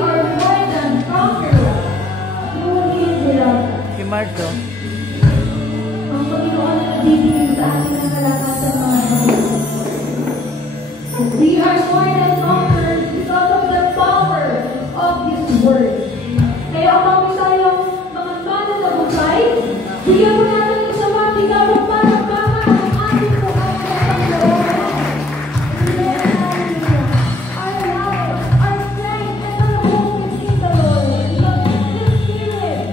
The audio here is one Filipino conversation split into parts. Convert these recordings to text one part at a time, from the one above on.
are more than conquerors. Si Marco. Ang Panginoon ang nagbibigay sa atin ng kalakasan mga kapatid. We are more than conquerors because of the power of His Word. Kaya upang tayong mga mananabuhay, bigyan mo natin ng samang tigawang para ang ating buhay sa Panginoon. Our life, our strength, and our hope is in the Lord. Because His Spirit.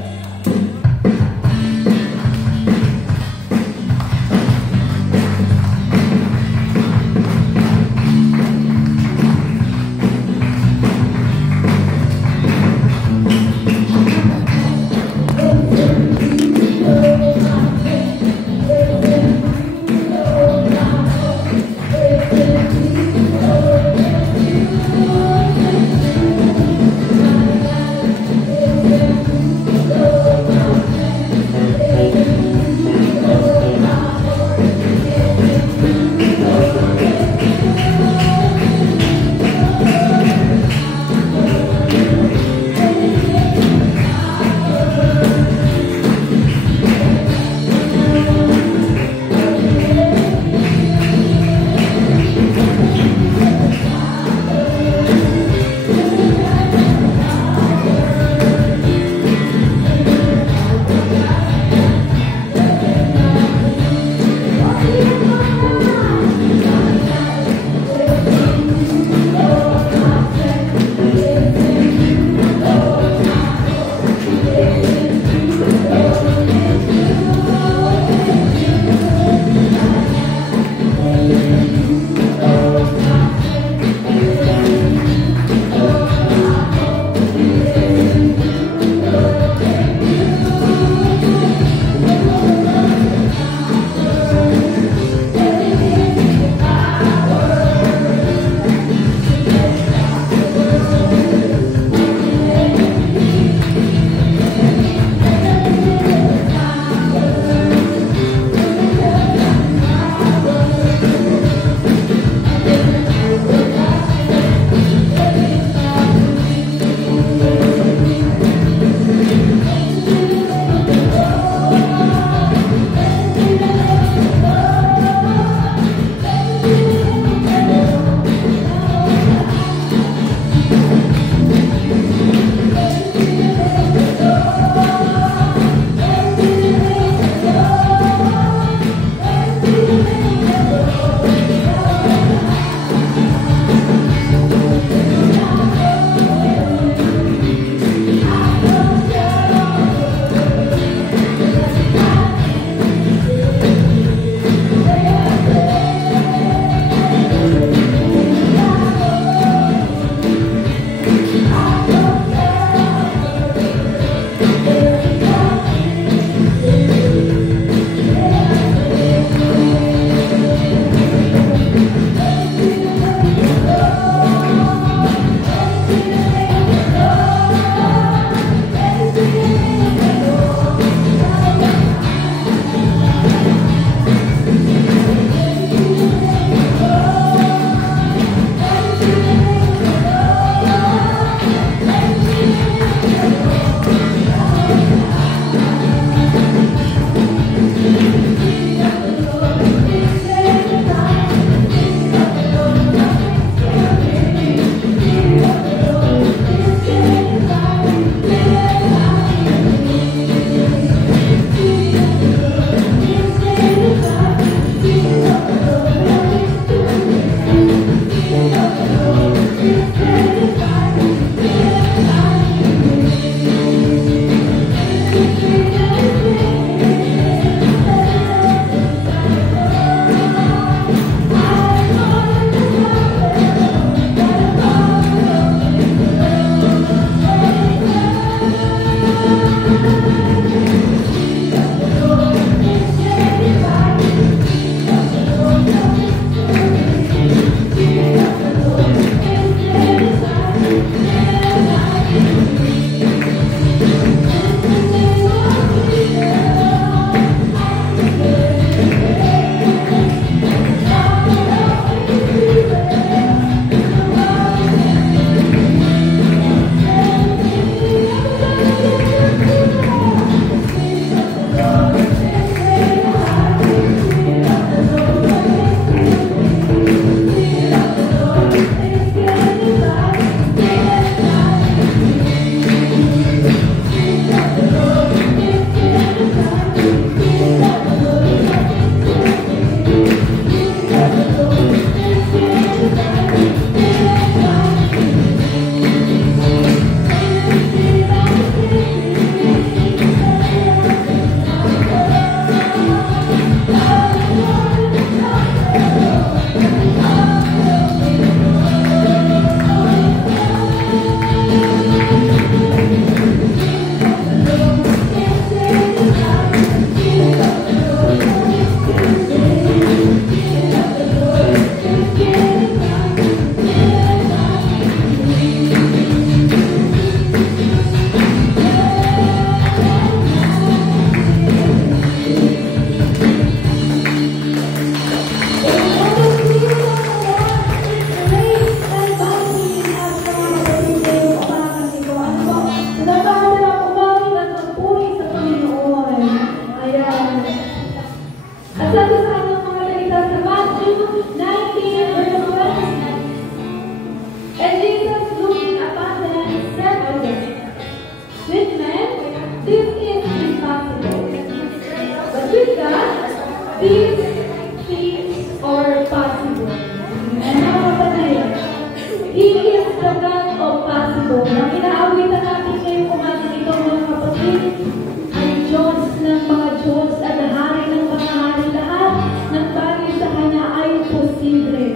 natin ay Diyos ng mga Diyos at Hari ng mga hari. Lahat ng bagay sa Kanya ay posible.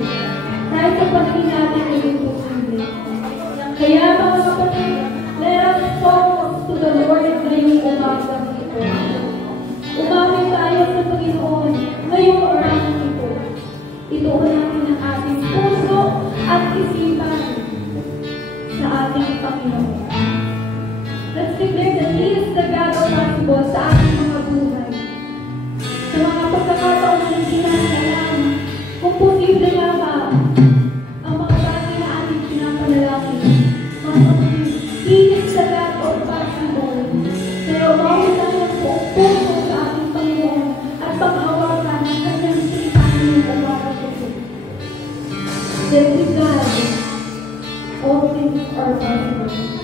Kahit sa paningin natin ay imposible. Kaya mga kapatid, let us focus to the Lord ngayong umagang ito. Umamit tayo sa Panginoon ngayong oras ito. Ituon natin ang ating puso at isipan sa ating Panginoon. Let's declare that He is the God of possible sa ating mga buhay. Sa mga pagkakataon na hindi natin alam kung posible nga ba ang mga bagay na ating pinapanalangin. Mga kapatid, He is the God of possible. Kaya umawit tayo ang buong puso sa ating Panginoon at paghawakan ang kanyang silipan ng umaga ito. That with God, all things are possible.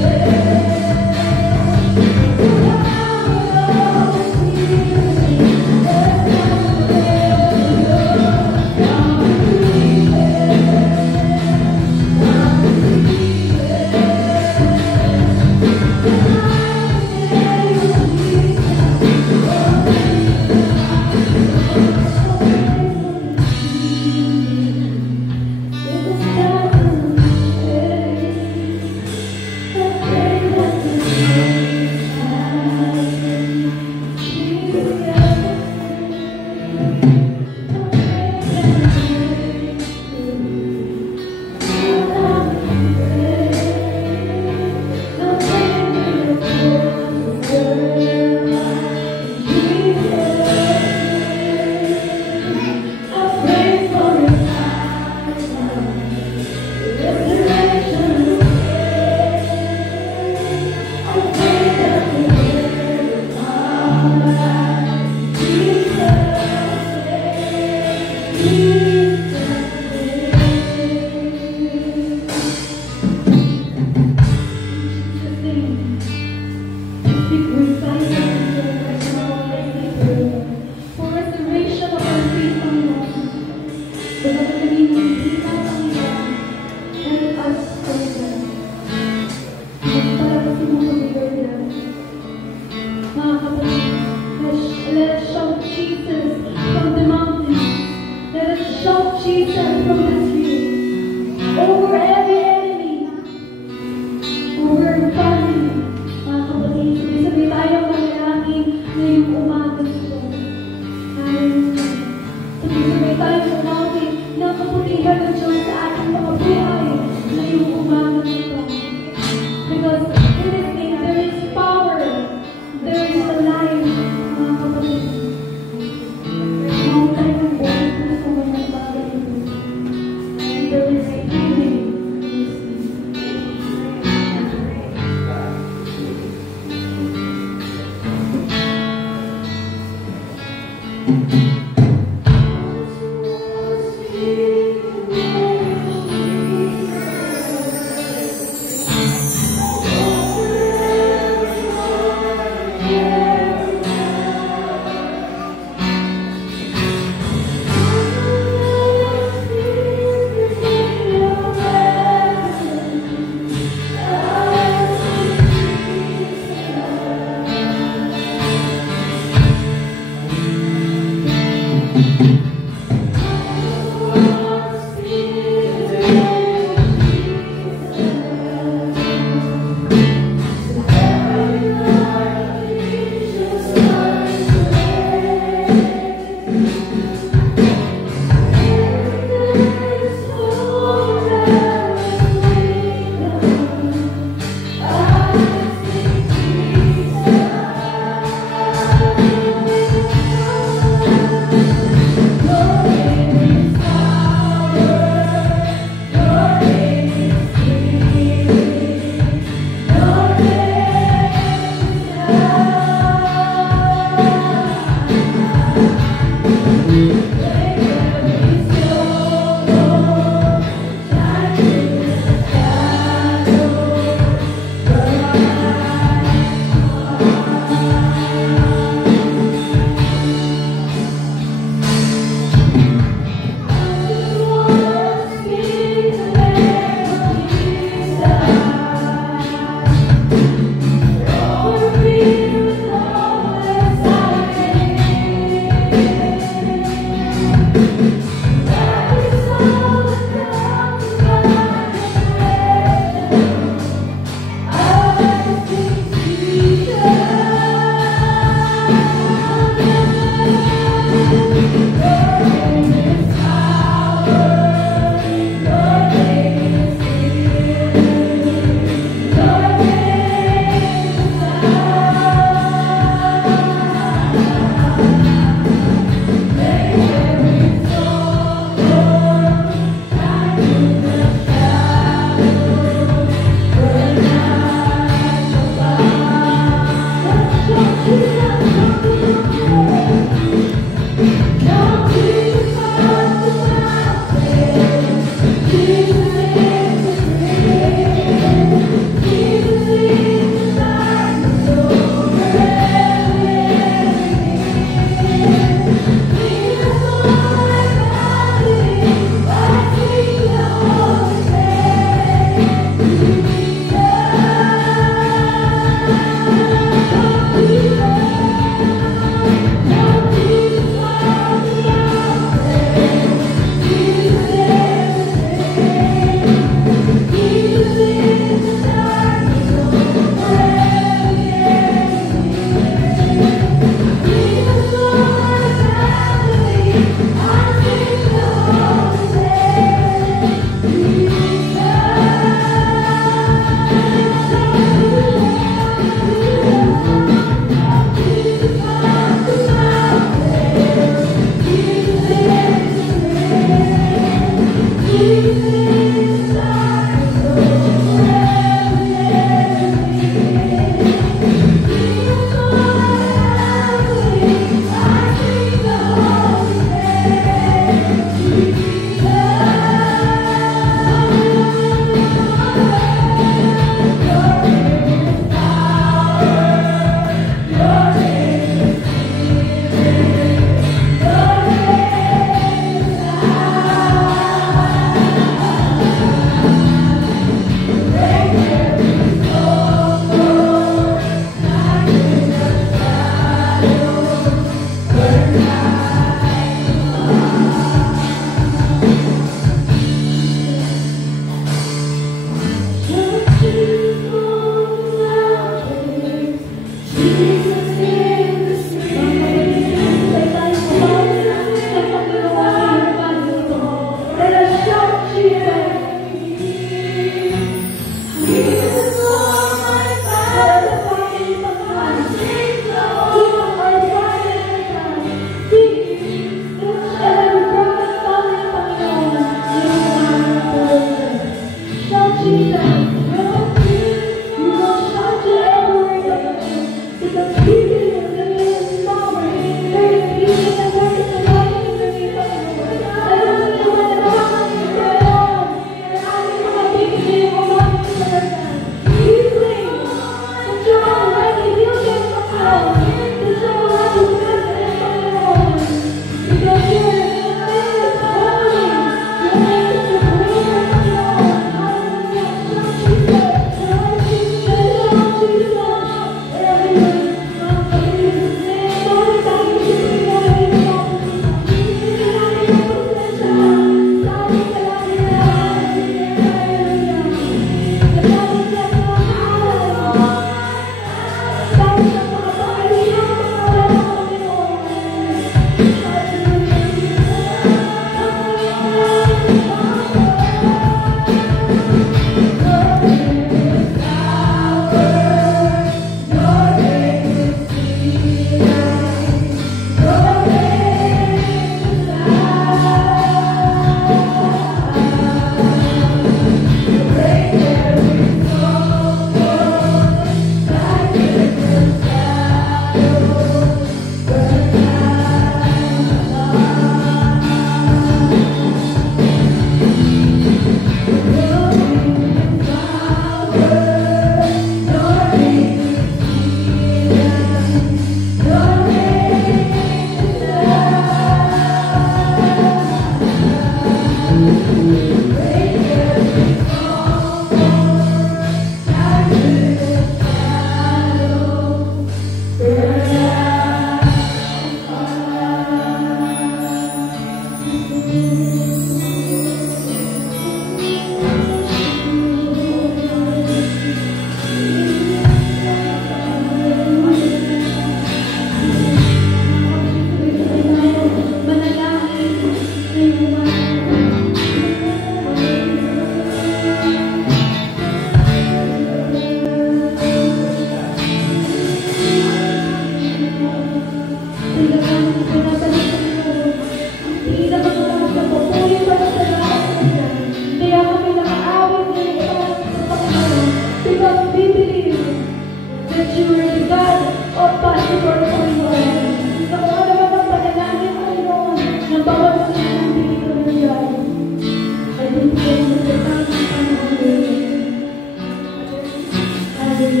We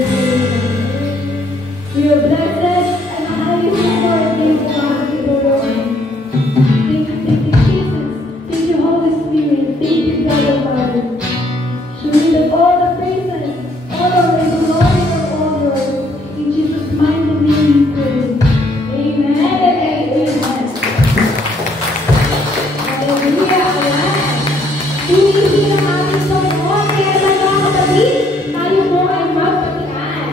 are blessed and highly favored in God, Lord. Thank you, Jesus. Thank you, Holy Spirit. Thank you, God Almighty. To you all the praises, honor, and glory are all yours. In Jesus' mighty name we pray. Amen and amen. Hallelujah. Amen. Tuwing ang ating Panginoon, kaya lang mga kapatid, tayo po ay magpatian.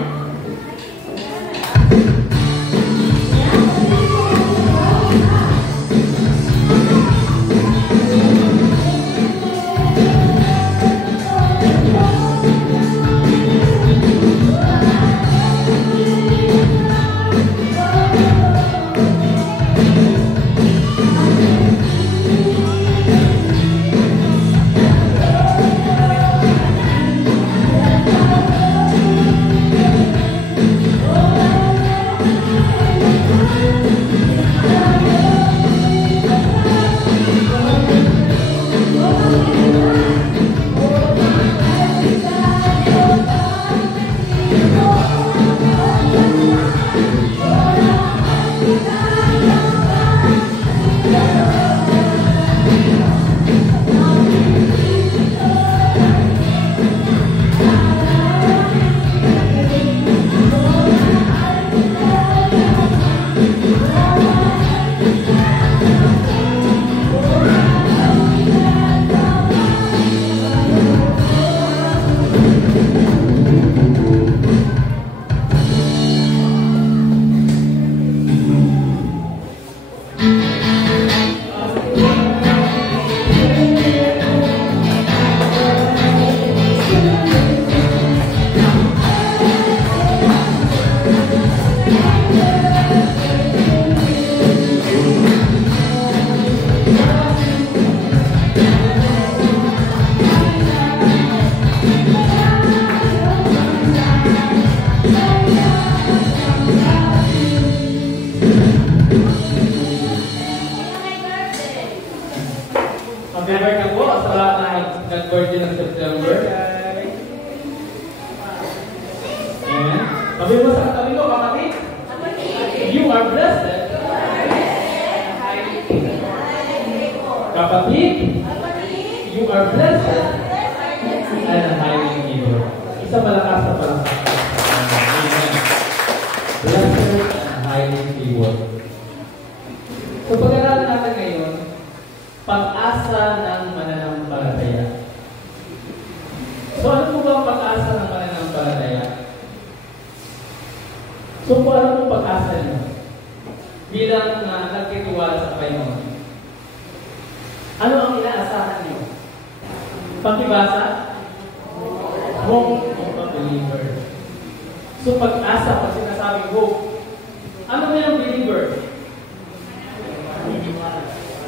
Mag-birthday na po sa lahat na nag-birthday ng September. Amen. Sabi mo sa katabi ko, kapatid, you are blessed. Kapatid, you are blessed and highly favored. Isa malakas na palakpak. Amen. Blessed and highly favored. So pag-aralan natin ngayon, pag-asa ng mananampalataya. So ano po ba ang pag-asa ng mananampalataya? So kung ano po pag-asa niyo bilang nagtitiwala sa Panginoon? Ano ang inaasahan niyo? Pakibasa? Hope of a believer. So pag-asa, pag sinasabing hope, ano ba yung believer?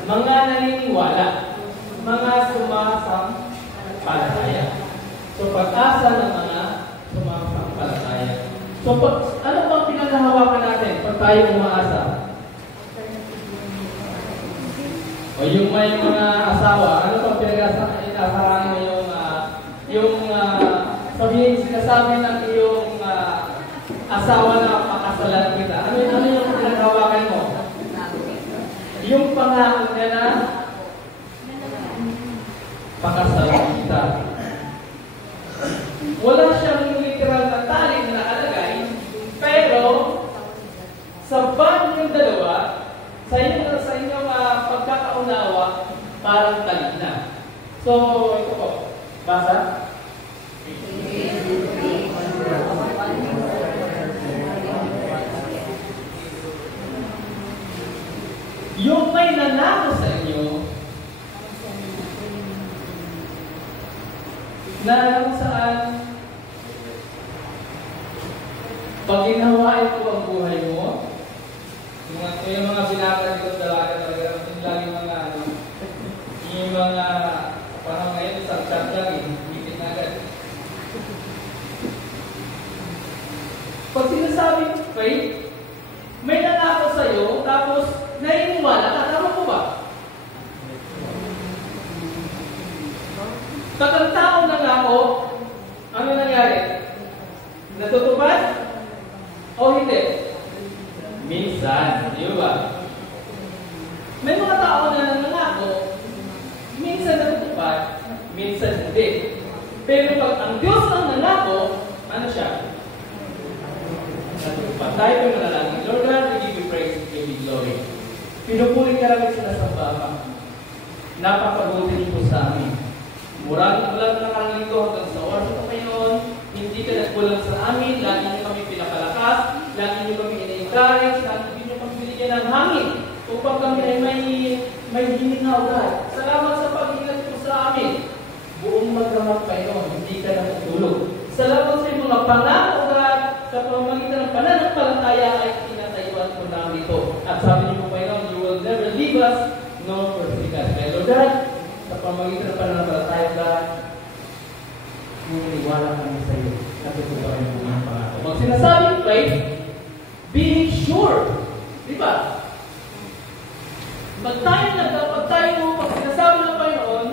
Mga naniniwala, mga sumasampalataya. So pag-asa ng mga sumasampalataya. So ano bang pinaghahawakan natin pag tayo umaasa? O yung may mga asawa, ano bang pinag-asahan mo sabihin, sinasabi ng iyong asawa na pakasalan kita. Ano yung pinaghahawakan mo? Yung pangako niya na pakasalan kita. Wala siyang literal na tali na nakalagay, pero sa band yung dalawa, sa inyong pagkakaunawa, parang talik na. So, ito po. Basa? Yung may nanalo sa inyo na alam saan pag ginawain ko ang buhay mo, yung mga binata dito talaga yung lagi yung mga parang ngayon sa chat lang bitin agad. Pag sinasabing faith, may nanalo sa iyo, tapos naniniwala ka, tama po ba? Tatlong taon na nga ako, ano nangyari? Natutupad? O hindi? Minsan, di ba? May mga tao na nangangako, minsan natutupad, minsan hindi. Pero pag ang Diyos ang nangako, ano siya? Natutupad. Tayo po manalangin. Lord God, we give you praise, we give you glory. Pinupuri ka namin sinasamba ka. Napakabuti niyo po sa amin. Mula ng nakarang linggo hanggang sa oras ito ngayon, hindi ka nagkulang sa amin, lagi niyo kami pinapalakas, lagi niyo kami ina-encourage, lagi niyo kami binigyan ng hangin upang kami ay may hininga, God. Salamat sa pag-ingat po sa amin. Buong magdamag kayo, hindi ka natutulog. Salamat sa mga pangako, God, sa pamamagitan ng pananampalataya ay tinatayuan po namin ito. At sabi niyo po kayo, you will never leave us nor forsake us. Kaya Lord God, sa pamamagitan ng pananampalataya, God, niniwala kami sa iyo. Natutuparin po ng pangako. Pag sinasabing faith, being sure. Di ba? Pag tayo, pag sinasabi ng Panginoon,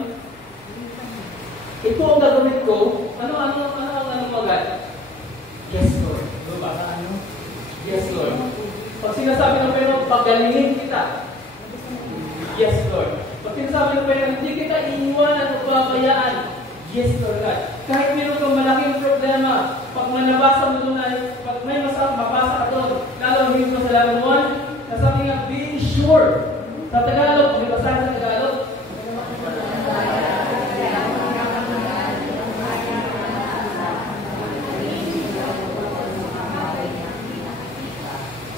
ito ang gagawin ko, ano magad? Yes, Lord. Diba? Ano? Yes, Lord. Pag sinasabi ng Panginoon, pagalingin kita. Yes, Lord. Pag sinasabi ng Panginoon, hindi kita iiwanan o babayaan. Yes, Lord God. Kahit meron kang malaking problema, pag manabasa mo doon ay, pag may mabasa ka doon, lalo hindi mo sa lalamuan, nasabi nga, being sure. Sa Tagalog, may basahin sa Tagalog.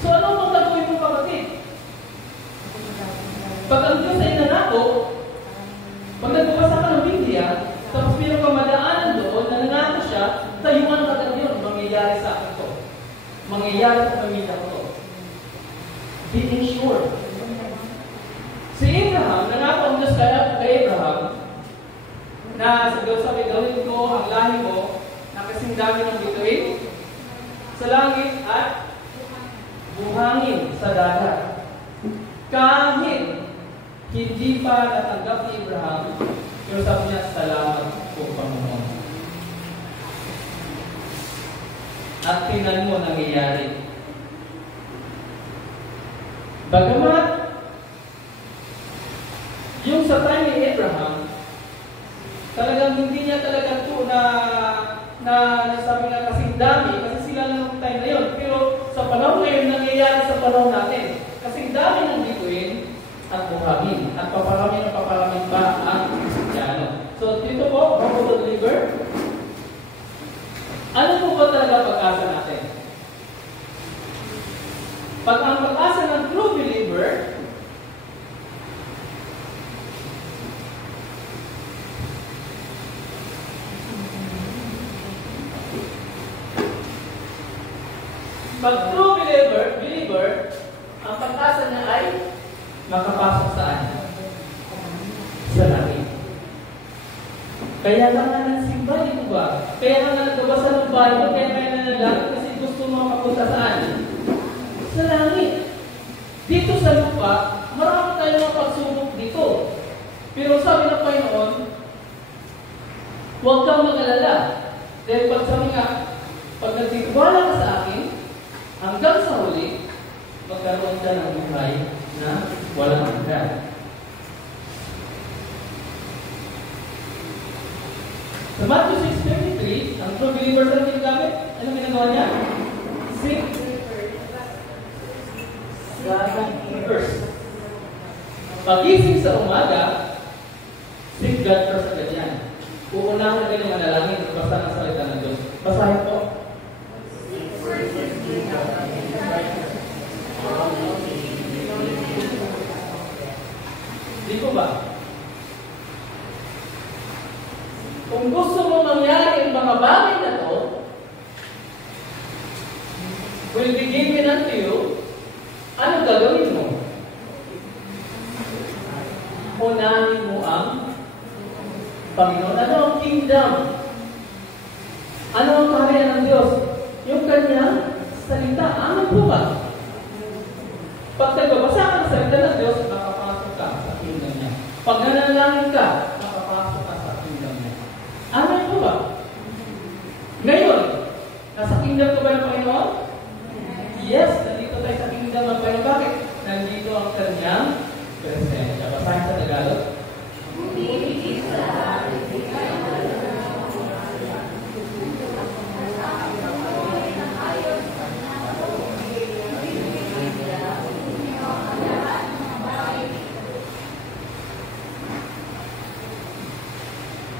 So ano ang gagawin mo, kapatid? Pag ang Diyos ay nanako, pag nagbabasa ka ng Biblia, tapos meron kang madaanan doon, na nanako siya, tayuan ka agad yun, mangyayari sa akin to. Mangyayari sa pamilya ko to. Being sure. Si Abraham, nangako ang Diyos kay Abraham, na sabi, gawin ko ang lahi mo na kasing dami ng bituin sa langit at buhangin sa dagat. Kahit hindi pa natanggap ni Abraham, pero sabi niya, salamat po, Panginoon. At tingnan mo nangyayari. Bagamat, yung sa time ni Abraham, talagang hindi niya talaga ito na sabi nga kasing dami, kasi sila lang ng time na yun. Pero sa panahon ngayon, nangyayari sa panahon natin. Kasing dami ng bituin at buhangin. At paparami pa ang Kristiyano. So dito po, hope to deliver. Ano po ba talaga pag-asa natin? Pag ang pag-asa ng true believer, pag true believer, ang pag-asa niya ay makapasok saan? Sa langit. Kaya ka nga nagsimba, di ba? Kaya ka nga nagbabasa ng Bible, kaya ka nga nalangit kasi gusto mo makapunta saan? Sa langit. Dito sa lupa, marami tayong mga pagsubok dito. Pero sabi ng Panginoon, huwag kang mag-alala. Dahil pag sabi nga, pag nagtitiwala ka sa akin, hanggang sa huli, magkaroon ka ng buhay na walang hanggan. Sa Matthew 6:33, ang true believers ang ginagamit, ano ginagawa niya? Seek God first. Pagising sa umaga, seek God first agad yan. Uunahan na ganyan manalangin at basa ng salita ng Diyos. Basahin po. Di ko ba? Kung gusto mo mangyari ang mga bagay na to, will be given unto you, ano gagawin mo? Unahin mo ang Panginoon. Ano ang kingdom? Ano ang kaharian ng Diyos? Yung kanyang salita. Ano po ba? Pag nagbabasa ka ng salita ng Diyos, makapasok ka sa kingdom niya. Pag nanalangin ka, makapasok ka sa kingdom niya. Ano po ba? Ngayon, nasa kingdom kingdom ka ba ng Panginoon? Yes, nandito tayo sa kingdom ng Panginoon. Bakit? Nandito ang kanyang presensya. Basahin sa Tagalog.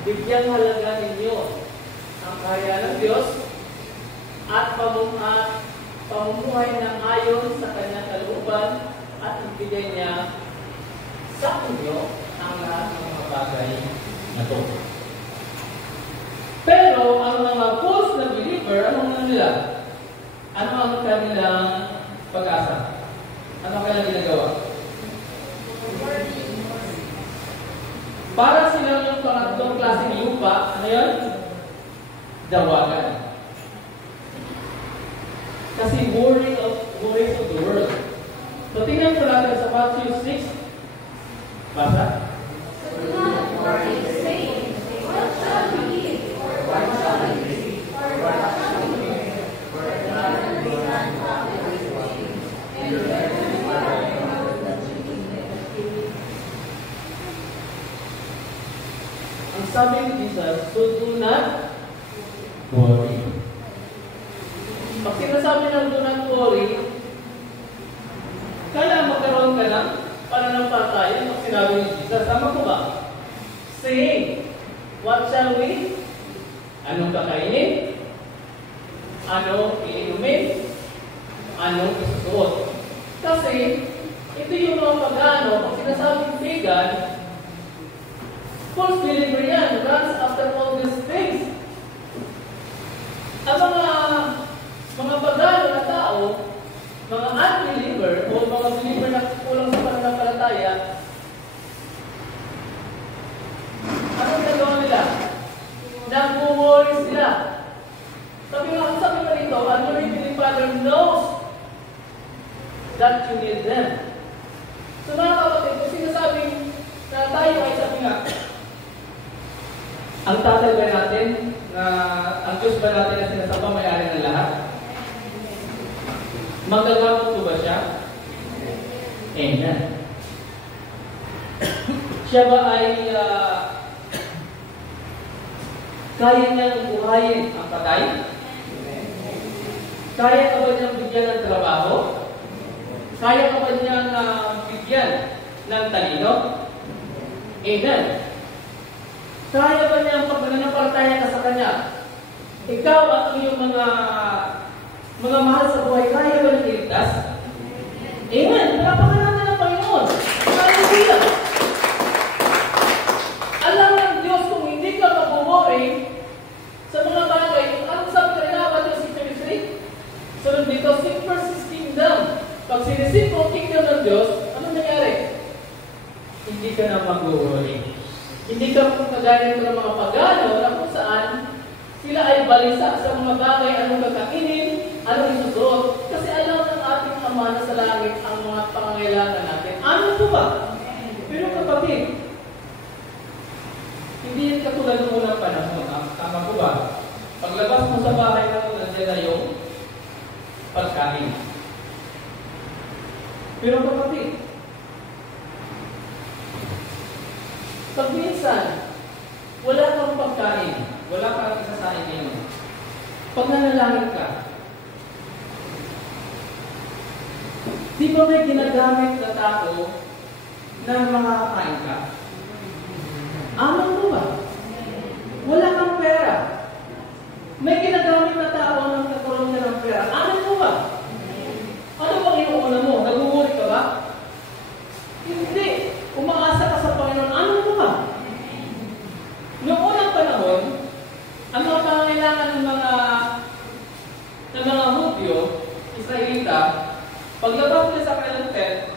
Bigyang halaga ninyo ang kaharian ng Diyos at pamumuhay ng ayon sa kanyang kalooban at ibigay niya sa inyo ang lahat ng mga bagay na ito. Pero ang mga false na believer, anong nila? Ano ang kanilang pag-asa? Ano ang kanilang ginagawa? Para silang yung pangatlong klaseng lupa, ano yun? Dawagan. Kasi worries of the world. So tingnan po natin sa Matthew 6. Basa. Do not worry, saying, what shall we eat? Or what shall we drink? Or what shall we wear? For the heavenly land cometh with things, and the heavenly Father knows that you need them. Ang sabi ni Jesus, so do not worry. Pag sinasabi ng do not worry, kaya magkaroon ka ng pananampalataya pag sinabi ni Jesus. Tama ko ba? Saying, what shall we? Anong kakainin? Anong iinumin? Anong isusuot? Kasi, ito yung mga pag-ano, pag sinasabing vegan, false believer yan, runs after all these things. Ang mga pagano na tao, mga unbeliever o mga believer na kulang sa pananampalataya, anong nagawa nila? Nag-worry sila. Sabi pa rito, and your heavenly Father knows that you need them. So mga kapatid, kung sinasabing na tayo ay sabi nga, ang tatay ba natin, ang Diyos ba natin na sinasaba may-ari ng lahat? Magagamot ko ba siya? Amen. Siya ba ay kaya niyang buhayin ang patay? Kaya ka ba niyang bigyan ng trabaho? Kaya ka ba niyang bigyan ng talino? Amen. Kaya ba niya ang pagmananampalataya ka sa Kanya? Ikaw at iyong mga mahal sa buhay, kaya ba niyang iligtas? Amen! Palapakan natin ang Panginoon. Hallelujah! Alam ng Diyos kung hindi ka mag-worry sa mga bagay, ang sabi ka rin ba ito si Timothy? Sunod dito, seek first His kingdom. Pag sinisip mo ang kingdom ng Diyos, ano nangyari? Hindi ka na mag-worry. Hindi ka kagaya ng mga pagano na kung saan sila ay balisa sa mga bagay, anong kakainin, anong isusuot. Kasi alam ng ating Ama na sa langit ang mga pangangailangan natin. Ano po ba? Pero kapatid, hindi yan katulad ng unang panahon. Tama po ba? Paglabas mo sa bahay mo, nandiyan na yung pagkain. Pero kapatid, pag minsan, wala kang pagkain, wala kang isasain ngayon. Pag nanalangin ka, di ba may ginagamit na tao na makakain ka? Ano mo ba? Wala kang pera. May ginagamit na tao na nagkaroon ka ng pera. Ano mo ba? Ano bang inuuna mo? Nag-uuri ka ba? Hindi. Umaasa ka sa Panginoon. Ano mo ba? Noong unang panahon, ang mga pangangailangan ng mga Hudyo, Israelita, paglabas nila sa kanilang tent,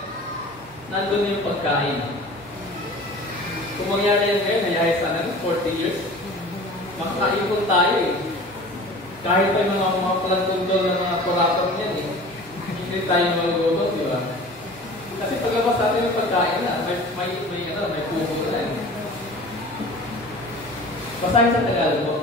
nandun yung pagkain. Kung mangyari yan ngayon, nayayas na 40 years, makakaipon tayo eh. Kahit pa yung mga plantundol ng mga kurator niyan eh. Hindi tayo maluto, di ba? Kasi paglabas natin yung pagkain na, may pupo na eh. Basahin sa Tagalog po.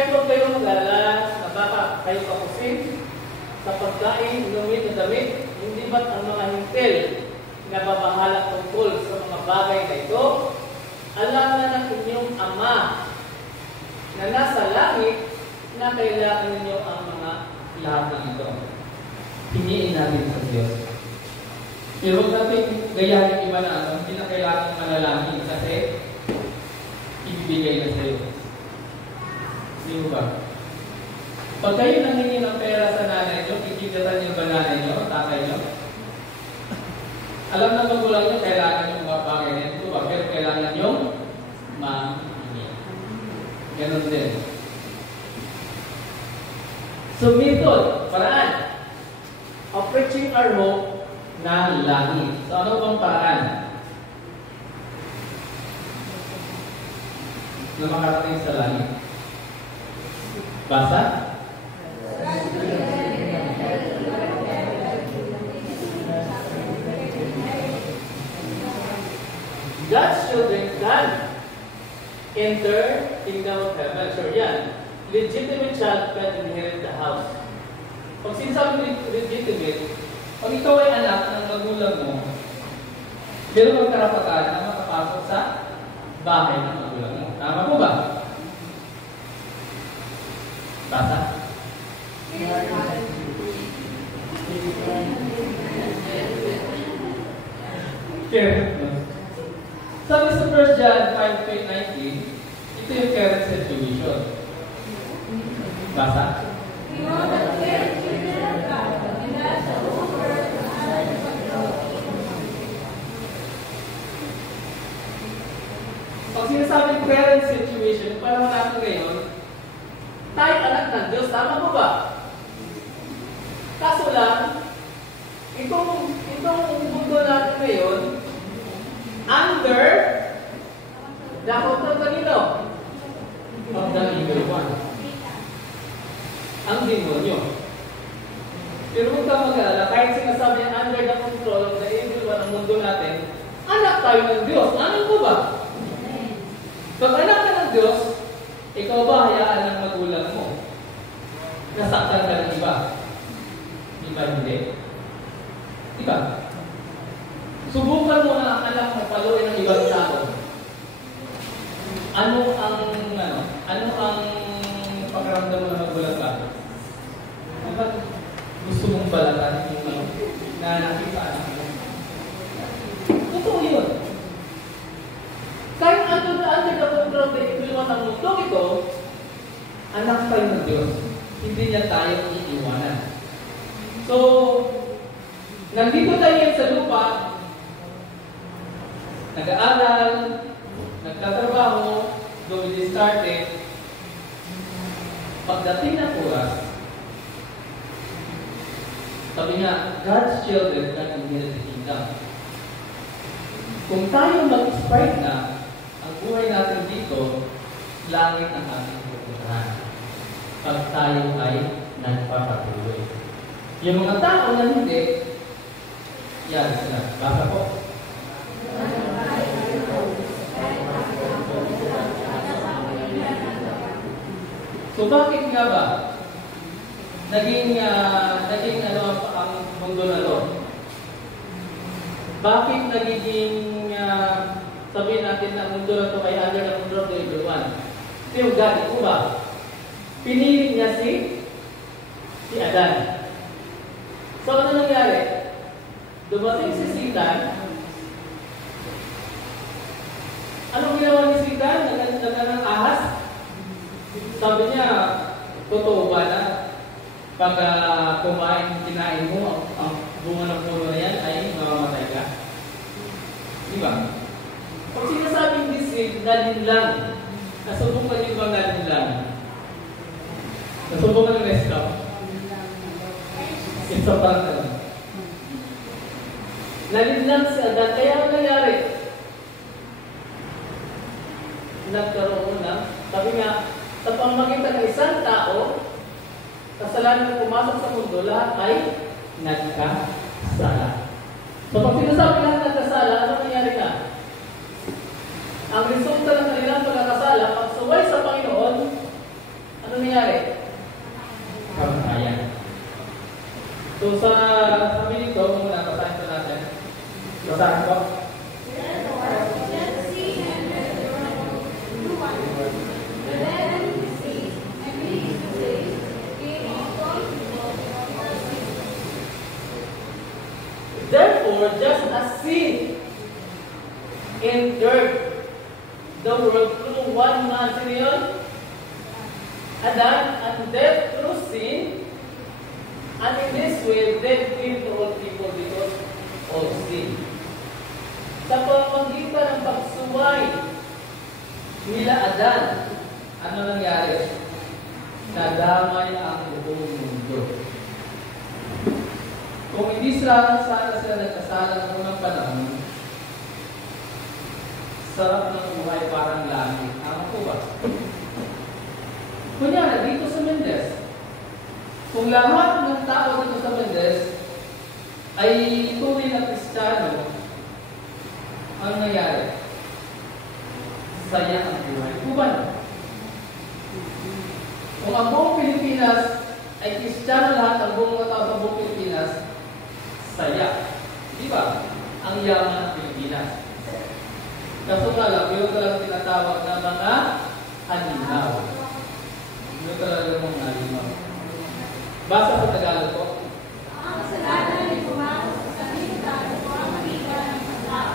Kahit huwag kayo mag-alala, kayo kapusin sa pagkain, inumin na damit, hindi ba't ang mga hintel na babahala tungkol sa mga bagay na ito? Alam na ng inyong Ama na nasa langit na kailangan ninyo ang mga lahat ng ito. Hiniin natin sa Diyos. Pero huwag natin gayahin iba na hindi na kailangan manalangin kasi ibibigay na sa iyo. Di ba? Pag kayo nanghingi ng pera sa nanay nyo, kikigatan nyo ba nanay nyo, tatay nyo? Alam na magulang nyo, kailangan nyo mapagay na ito ba? Pero kailangan nyo mahingi. Ganon din. So, method, paraan of preaching our hope na langit. So, ano bang paraan na makarating sa langit? Basa? God's children can enter kingdom of heaven. Sure yan. Legitimate child can inherit the house. Pag sinasabi legitimate, pag ikaw ay anak ng magulang mo, meron kang karapatan na makapasok sa bahay ng magulang mo. Tama po ba? Basa? Sabi sa 1 John 5:19, ito yung current situation. Basa? Pag sinasabing current situation, parang natin ngayon, tayo anak ng Diyos, tama mo ba? Kaso lang, itong mundo natin ngayon, under the control kanino? Of the evil one. Ang demonyo. Pero huwag kang mag-alala, kahit sinasabi niya under the control of the evil one ang mundo natin, anak tayo ng Diyos. Ano mo ba? Pag anak ka ng Diyos, ikaw ba hayaan ng magulang mo? Nasaktan ka ng iba? Iba hindi? Iba? Subukan mo na ang anak mo paluin ng ibang tao. Ano ang pakiramdam mo na magulang ka? Bakit gusto mong balatan yung na nakita anak mo? Totoo yun. Kahit under the control ng iluwan ng mundo ito, anak tayo ng Diyos. Hindi niya tayo iiwanan. So, nandito tayo yan sa lupa, nag-aaral, nagtatrabaho, dumidiskarte. Pagdating ng oras, sabi nga, God's children can inherit the kingdom. Kung tayo mag-expire na, ang buhay natin dito, langit ang ating pupuntahan. Pag tayo ay nagpapatuloy. Yung mga tao na hindi, yan sila. Basa po. So bakit nga ba naging ang mundo na to? Bakit nagiging sabihin natin na mundo na to ay under the control of everyone? Ito yung God, ito ba? Pinili niya si Adan. So ano nangyari? Dumating si Satan. Anong ginawa ni Satan? Nagdala ng ahas? Sabi niya, totoo ba na pag kinain mo, ang bunga ng puno na yan ay mamamatay ka? Di ba? Pag sinasabing deceive, nalinlang. Nasubukan niyo bang nalinlang? Nasubukan ng restop? It's a pattern. Nalinlang si Adan. Kaya ang nangyari? Nagkaroon na. Sabi nga, sa pamagitan ng isang tao, kasalanan na pumasok sa mundo, lahat ay nagkasala. So pag sinasabi lahat nagkasala, ano nangyari na? Ang resulta ng kanilang pagkakasala, pag suway sa Panginoon, Ano nangyari? Kamatayan. So sa minute ko, muna basahin ko natin. Basahin ko. Therefore, just as sin entered the world through one man, sino yun? Adam, and death through sin, and in this way, death came to all people because of sin. Sa pamamagitan ng pagsuway nila Adan, ano nangyari? Nadamay ang buong mundo. Kung hindi sana sila nagkasala ng unang panahon, sarap ng buhay parang langit. Tama po ba? Kunyari, dito sa Mendez, kung lahat ng tao dito sa Mendez ay tunay na Kristiyano, ang nangyari? Saya ang buhay. Kuban? Kung ang buong Pilipinas ay Kristiyano lahat, ang buong mga tao sa buong Pilipinas, saya. Di ba? Ang yaman ng Pilipinas. Kaso nga lang, yun talagang tinatawag na mga halinaw. Yun talagang mga halinaw. Basa sa Tagalog po. Ang kasalanan ay pumasok sa sanlibutan at pamamagitan ng mga tao.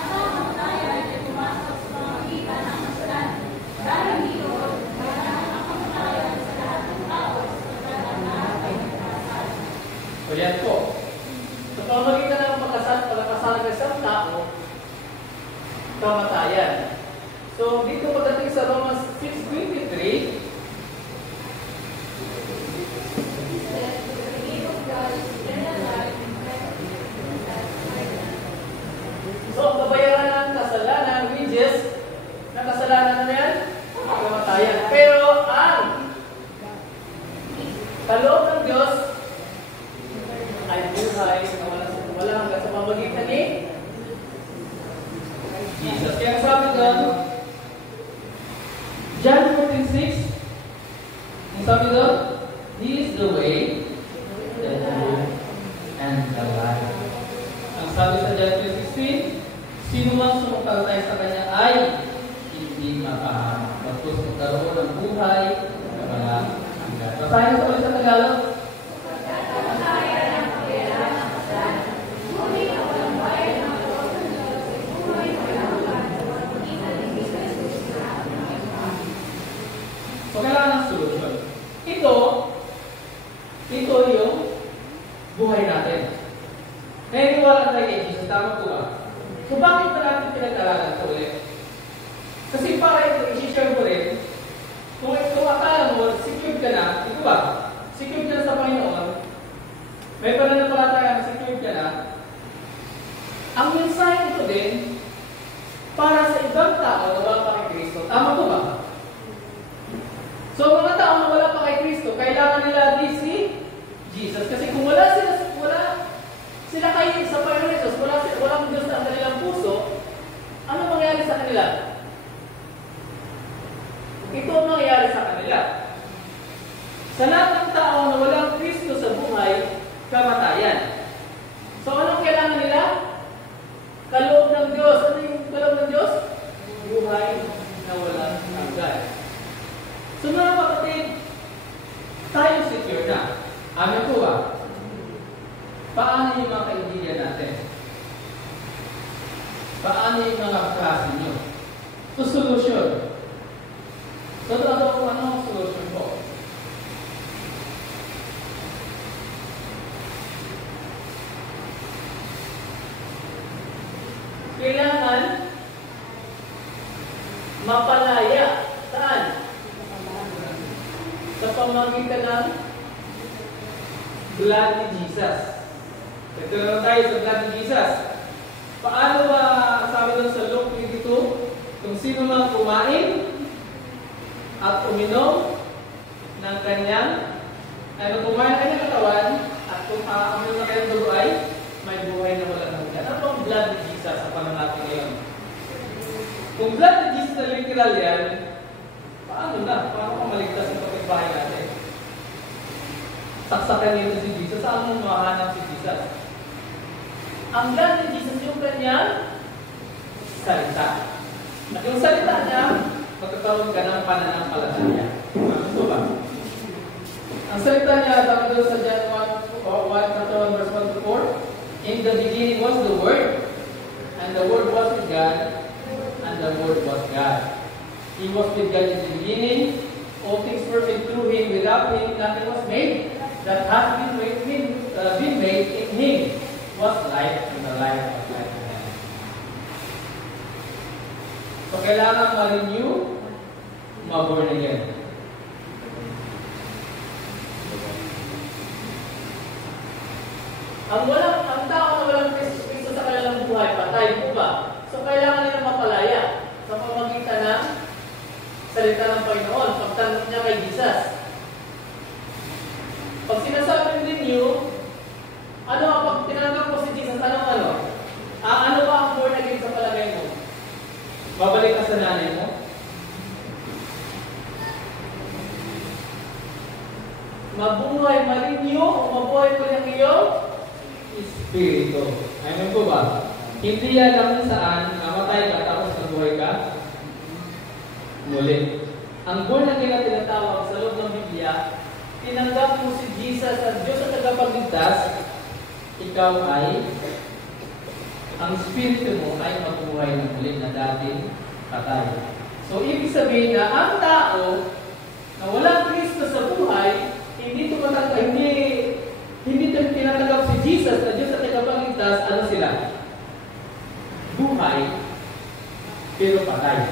At ang kamatayan ay pumasok sa pamamagitan ng kasalanan. Dahil dito, wala ang kamatayan sa lahat ng tao sapagkat ang lahat ay nagkasala. O yan po. Sa pamamagitan ng pagkasala ng isang tao, kamatayan. So, dito pagdating sa Romans 6:23, so, ang kabayaran ng kasalanan, wages, ng kasalanan na yan, kamatayan. Pero ang kaloob ng Diyos ay buhay na wala hanggang sa pamamagitan ni Jesus. Kaya sabi doon, John 14:6, ang sabi doon, He is the way, the truth, and the life. Ang sabi sa John 3:16, sino mang sumumpalatay sa Kanya ay hindi mapahamak. Tapos magkaroon ng buhay na walang hanggan. Basahin ko ulit sa Tagalog. So, kailangan ng solusyon. Ito yung buhay natin. Naniniwala tayo kay Jesus, tama po ba? So, bakit ba natin pinag-aralan ito ulit? Kasi para ito, isi-share ko rin, kung akala mo, secured ka na, ito ba? Secured ka na sa Panginoon, may pananampalataya na secured ka na, ang mensahe ito din, para sa ibang tao na wala pa kay Kristo, tama po ba? So, mga tao na wala pa kay Kristo, kailangan nila di si Jesus. Kasi kung wala sila kayo sa Panginoon Jesus, walang Diyos na ang kanilang puso, ano mangyayari sa kanila? Ito ang mangyayari sa kanila. Sa lahat ng tao na walang Kristo sa buhay, kamatayan. So, anong kailangan nila? Kaloob ng Diyos. Ano yung kaloob ng Diyos? Buhay na walang hanggan. So mga kapatid, tayo secure na. Amin po ba? Paano yung mga kaibigan natin? Paano yung mga klase nyo? So, solusyon. So, ano ang solusyon po? Kailangan mapalaya. Saan? Sa pamamagitan ng blood ni Jesus. Ito naman tayo sa blood ni Jesus. Paano ba sabi doon sa Luke 22? Kung sino mang kumain at uminom ng kanyang kumain ng kanyang katawan at kung uminom ng kanyang dugo ay may buhay na walang hanggan. Ano bang blood ni Jesus sa panahon natin ngayon? Kung blood ni Jesus na literal yan, paano ka maligtas sa kapitbahay saksakan nito si Jesus, saan mo mahanap si Jesus? Ang plan ni Jesus yung kanyang salita. At yung salita niya, magkakaroon ka ng pananampalataya. Ano ba? Ang salita niya, sabi doon sa John 1, verse 1 to 4, in the beginning was the Word, and the Word was with God, and the Word was God. He was with God in the beginning. All things were made through Him. Without Him, nothing was made that has been made. In Him was life, and the life was life in Him. So, kailangan ma-renew, ma-born again. Ang tao na walang Kristo sa kanilang buhay, patay po ba? So, kailangan nila mapalaya sa pamamagitan ng salita ng Panginoon, pagtanggap niya kay Jesus. Pag sinasabi ninyo, pag tinanggap mo si Jesus, ano ba ang born again sa palagay mo? Babalik ka sa nanay mo? Mabuhay, ma-renew, o mabuhay ko ng iyong Espiritu. Amen po ba? Hindi yan lang saan namatay ka tapos nabuhay ka muli. Ang born again na tinatawag sa loob ng Biblia, tinanggap mo si Jesus at Diyos at tagapagligtas, ikaw ay, ang Espiritu mo ay mabuhay ng muli na dating patay. So, ibig sabihin na ang tao na walang Kristo sa buhay, hindi tinatanggap si Jesus na Diyos at tagapagligtas, ano sila? Buhay, pero patay.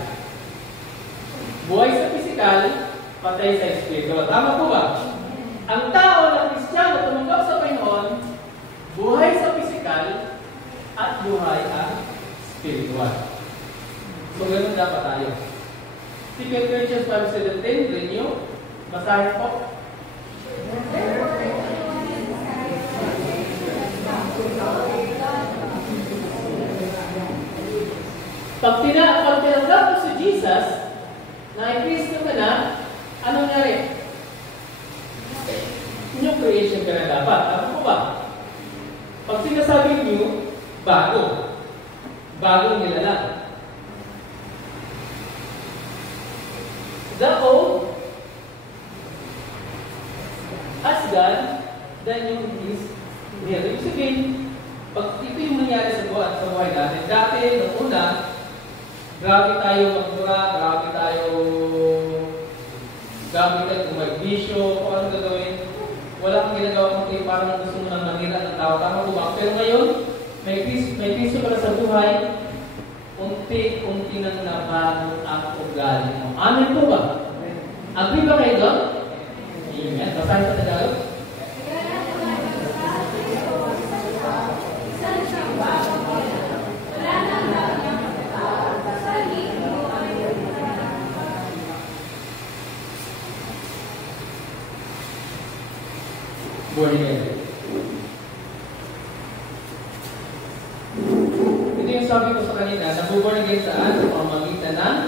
Buhay sa pisikal, patay sa espiritu. Tama po ba? Ang tao na Kristiyano tumanggap sa Panginoon, buhay sa pisikal, at buhay ang spiritual. So, ganun dapat tayo. 2 Corinthians 5:17, renew. Basahin po. Pag tinanggap mo si Jesus, na Kristo ka na, anong nangyari? New creation ka na dapat. Ano po ba? Pag sinasabing new, bago. Bagong nilalang. The old has gone, the new is here. Ibig sabihin, pag ito yung nangyari sa buhay natin, dati, noong una, grabe tayo magmura, grabe tayo magbisyo, kung ano gagawin. Wala kang ginagawa kung parang gusto mo nang manira ng tao. Tama po ba? Pero ngayon, may Kristo pala sa buhay, unti-unti nang nabago ang ugali mo. Amen po ba? Agree ba kayo doon? Amen. Basahin sa Tagalog. Born again. Ito yung sabi ko sa kanina, nabuborn again saan? Sa pamamagitan ng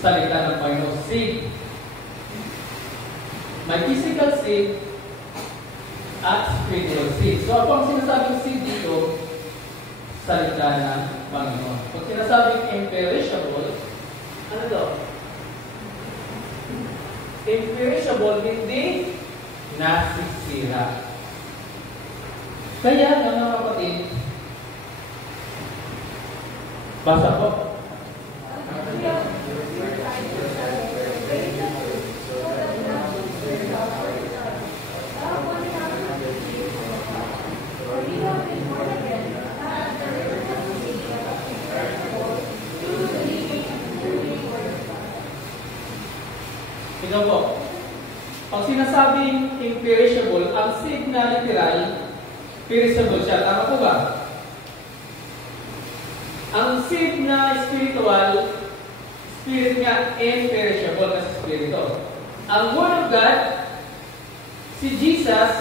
salita ng Panginoon. Seed. May physical seed at spiritual seed. So, ako ang sinasabing seed dito, salita ng Panginoon. Pag sinasabing imperishable, ano to? Imperishable, hindi nasisira. Kaya, mga kapatid, basa po. Ito po. Pag sinasabing imperishable, ang seed na literal, perishable siya. Tama po ba? Ang seed na spiritual, spirit nga, imperishable na spirito. Ang Word of God, si Jesus,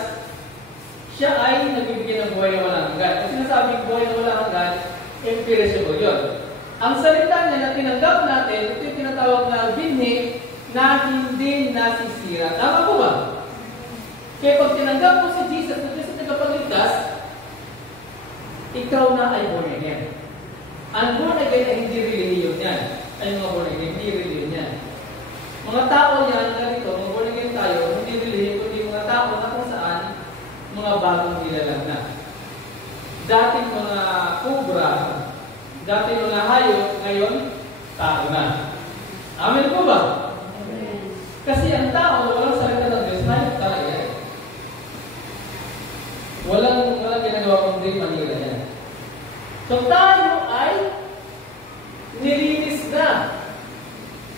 siya ay nagbibigay ng buhay na walang hanggan. Kung sinasabing buhay na walang hanggan, imperishable yun. Ang salita niya na tinanggap natin, ito yung tinatawag na binhi, na hindi nasisira. Tama po ba? Kaya pag tinanggap mo si Jesus na Diyos at tagapagligtas, ikaw na ay born again. Ang born again ay hindi religion yan. Ay mga born again, hindi religion yan. Mga tao yan, ganito, mga born again tayo, hindi religion, kundi mga tao na kung saan mga bagong nilalang na. Dating mga kubra, dating mga hayop, ngayon, tao na. Amen po ba? Amen. Kasi ang tao, walang salita ng Diyos, hayop talaga yan. Walang ginagawa kundi manila yan. So tayo ay nilinis na.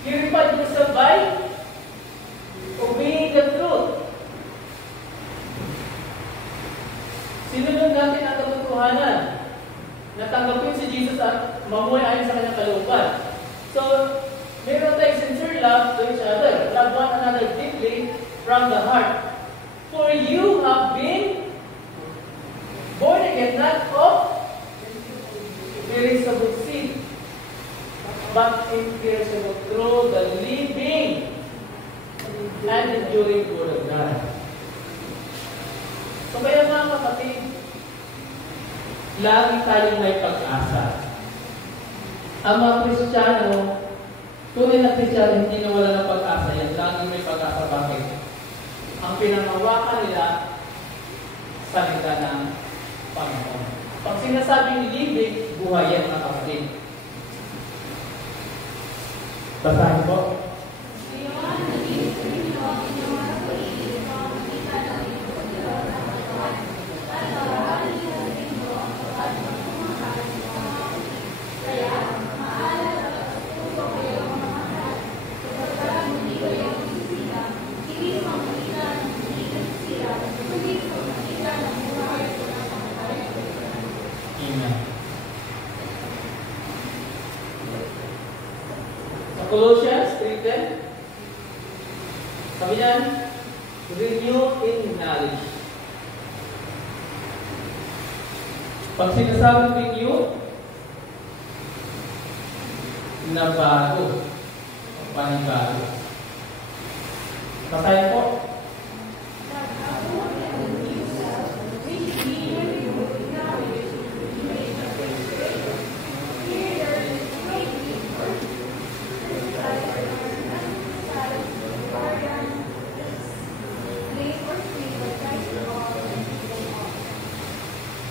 Purified yourself by obeying the truth. Sinunod natin ang katotohanan. Natanggapin si Jesus at mamuhay ayon sa kanyang kalooban. So, meron tayong sincere love to each other. Love one another deeply from the heart. For you have been born again, not of perishable seed, but imperishable through the living and enduring word of God. So kaya mga kapatid, lagi tayong may pag-asa. Ang mga Kristiyano, tunay na Kristiyano, hindi na wala ng pag-asa yan. Lagi may pag-asa. Bakit? Ang pinangawakan nila, salita ng Panginoon. Pag sinasabing living, buhay yan mga kapatid. Basahin po. Colossians 3:10. Sabi niyan, renew in knowledge. Pag sinasabing renew, na bago, panibago. Basahin po.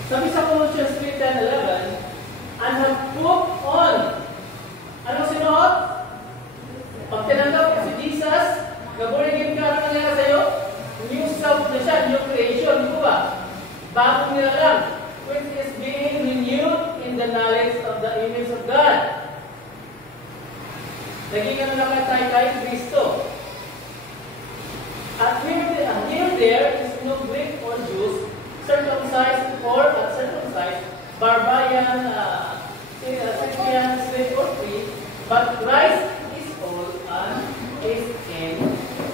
Sabi sa Colossians 3:10-11, and have put on. Anong sinuot? Pag tinanggap mo si Jesus, na-born again ka, ano nangyari sa'yo? New self na siya, new creation, di ba ba? Bagong nilalang, which is being renewed in the knowledge of the image of God. Naging ano na tayo kay Kristo. At here there is no Greek or Jews, circumcised or uncircumcised, barbarian, Scythian, slave or free, but Christ is all and is in.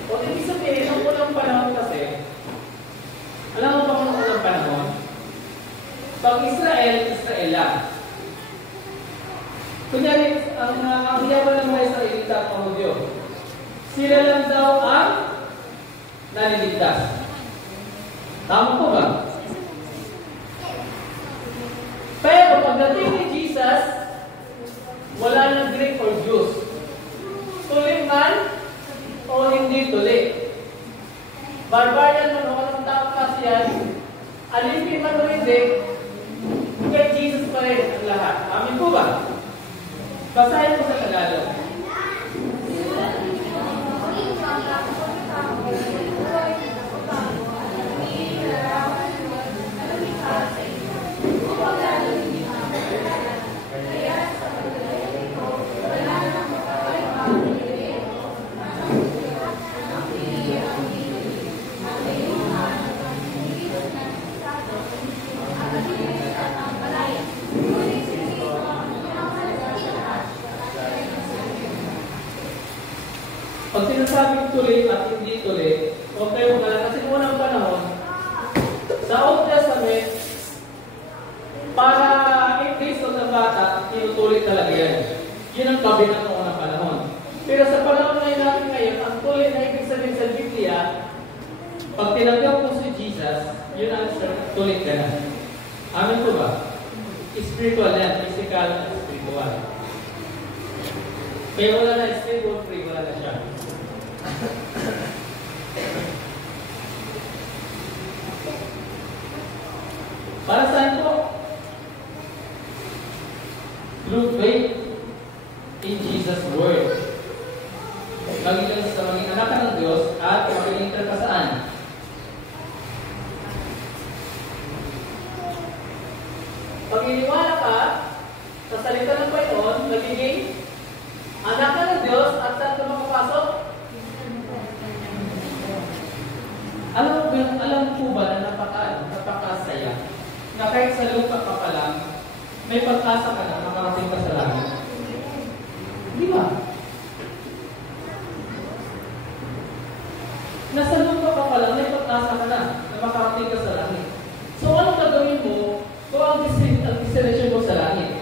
O ibig sabihin, ang unang panahon kasi, alam mo ba kung ang unang panahon? Pag Israel, Israel lang. Kunyari, ang hiyaman ng mga Israelita at mga Hudyo, sila lang daw ang naliligtas. Tama po ba? Pero pagdating ni Jesus, wala nang Greek or Jews. Tuli man o hindi tuli. Barbarian man o anong tao kasi yan, alipin man o hindi, kay Jesus pa rin ang lahat. Amin po ba? Basahin mo sa Tagalog. Pag sinasabing tuloy at hindi tuloy, huwag kayo magkala. Kasi unang panahon, sa Old Testament, para i-Kristo ng bata, tinutuloy talaga yan. Yun ang kabilang ng unang panahon. Pero sa panahon ngayon natin ngayon, ang tuloy na ibig sabihin sa Biblia, Pag tinanggap mo si Jesus, yun ang tulit ka na. Amin po ba? Spiritual yan, physical, spiritual. Kaya wala na spiritual free, wala na siya. Para saan po? Through faith in Jesus' word. Magiging sa maging anak ka ng Diyos at magiging ka saan? Pag iniwala ka sa salita ng Panginoon, magiging anak ka ng Diyos at saan ka makapasok? Alam po ba na napakasaya na kahit sa lupa ka pa lang, may pag-asa ka na makarating ka sa langit? Di ba? Nasa lupa ka pa lang, may pag-asa ka na makarating ka sa langit. So, anong gagawin mo kung ang destination mo sa langit?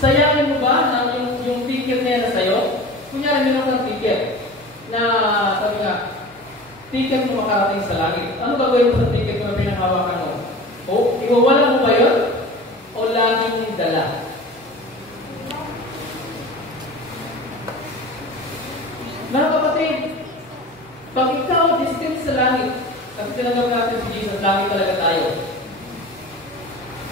Sayangin mo ba na yung ticket na yan sa'yo? Kunyari, meron kang ticket na sabi nga, ticket mo makarating sa langit. Ano gagawin mo sa ticket mo na pinanghawakan mo? O, iwawala mo ba yun? O lagi mong dala? Mga kapatid, pag ikaw distinct sa langit, kasi tinanggap natin si Jesus, langit talaga tayo.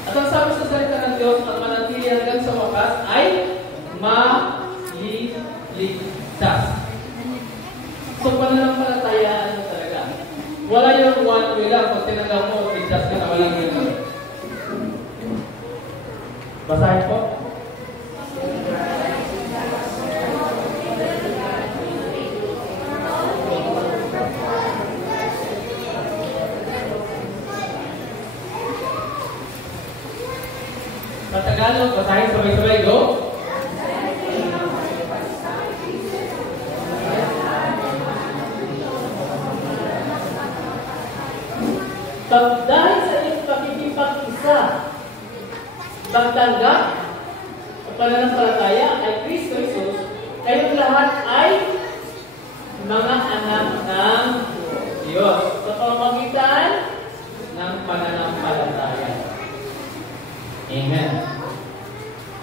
At ang sabi sa salita ng Diyos, ang manatili hanggang sa wakas ay maliligtas. So, pananampalatayaan mo talaga. Wala yung one way lang. Pag tinanggap mo, ligtas ka na walang yun. Basahin po. Sa Tagalog, basahin sabay-sabay, go. Pag dahil sa iyong pakikipag-isa, pagtanggap at pananampalataya ay Kristo Jesus, kayong lahat ay mga anak ng Diyos sa pamamagitan ng pananampalataya. Amen.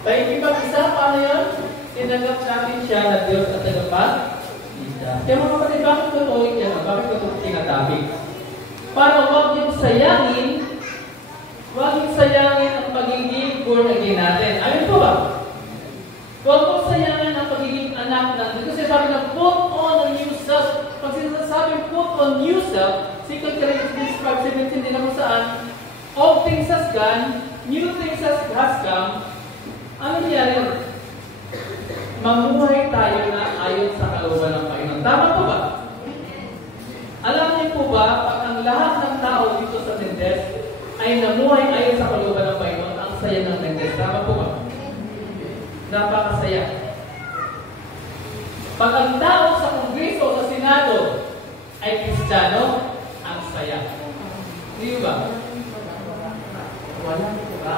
Pakikipag-isa, paano yun? Tinanggap natin siya na Diyos at tagapagligtas. Kaya mga kapatid, bakit totoo yan? Bakit ito tinatapik? Para huwag yung sayangin ang pagiging born again natin. Amin po ba? Huwag mong sayangin ang pagiging anak natin. Kasi sabi na, put on a new self. Pag sinasabing put on new self, 2 Corinthians 5:17 din naman saan, all things has gone, new things has come. Ano nangyari? Mamuhay tayo na ayon sa kalooban ng Panginoon. Tama po ba? Alam niyo po ba, pag ang lahat ng tao dito sa Mendes ay namuhay ayon sa kalooban ng Panginoon, ang saya ng Mendes. Tama po ba? Napakasaya. Pag ang tao sa Kongreso o sa Senado ay Kristiyano, ang saya. Hindi ba? Wala po ba?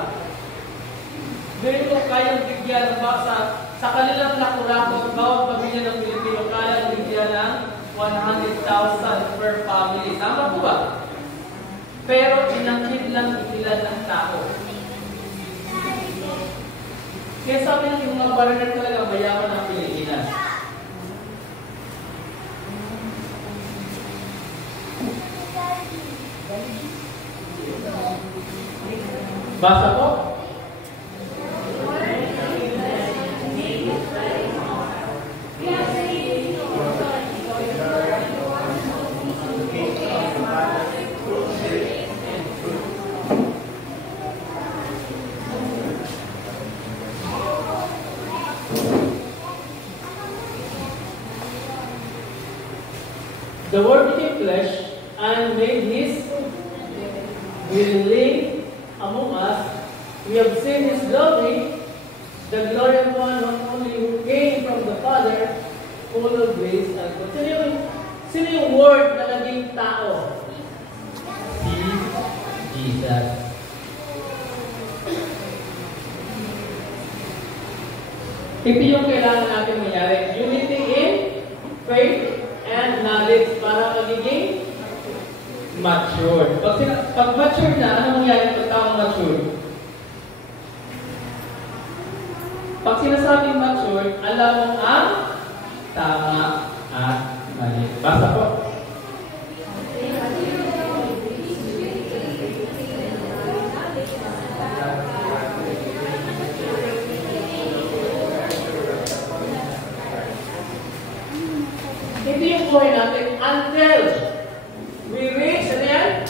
Ganito kayang bigyan ng basa sa kanilang nakurakot, bawat pamilya ng Pilipino kayang bigyan ng 100,000 per family. Tama po ba? Pero inangkin lang ilan ng tao. Kaya sabi ng yung mga foreigner talaga mayaman ng Pilipinas. Basa po. The Word became flesh and made His dwelling among us. We have seen His glory, the glory of one not only who came from the Father, full of grace and truth. Sino yung Word na naging tao? Si Jesus. Ito yung kailangan natin mangyari. Unity in faith, Mature. Pag mature na, ano mangyari pag taong mature? Pag sinasabing mature, alam mo ang tama at mali. Basta po. Hindi yung buhay natin until we reach, ano yan?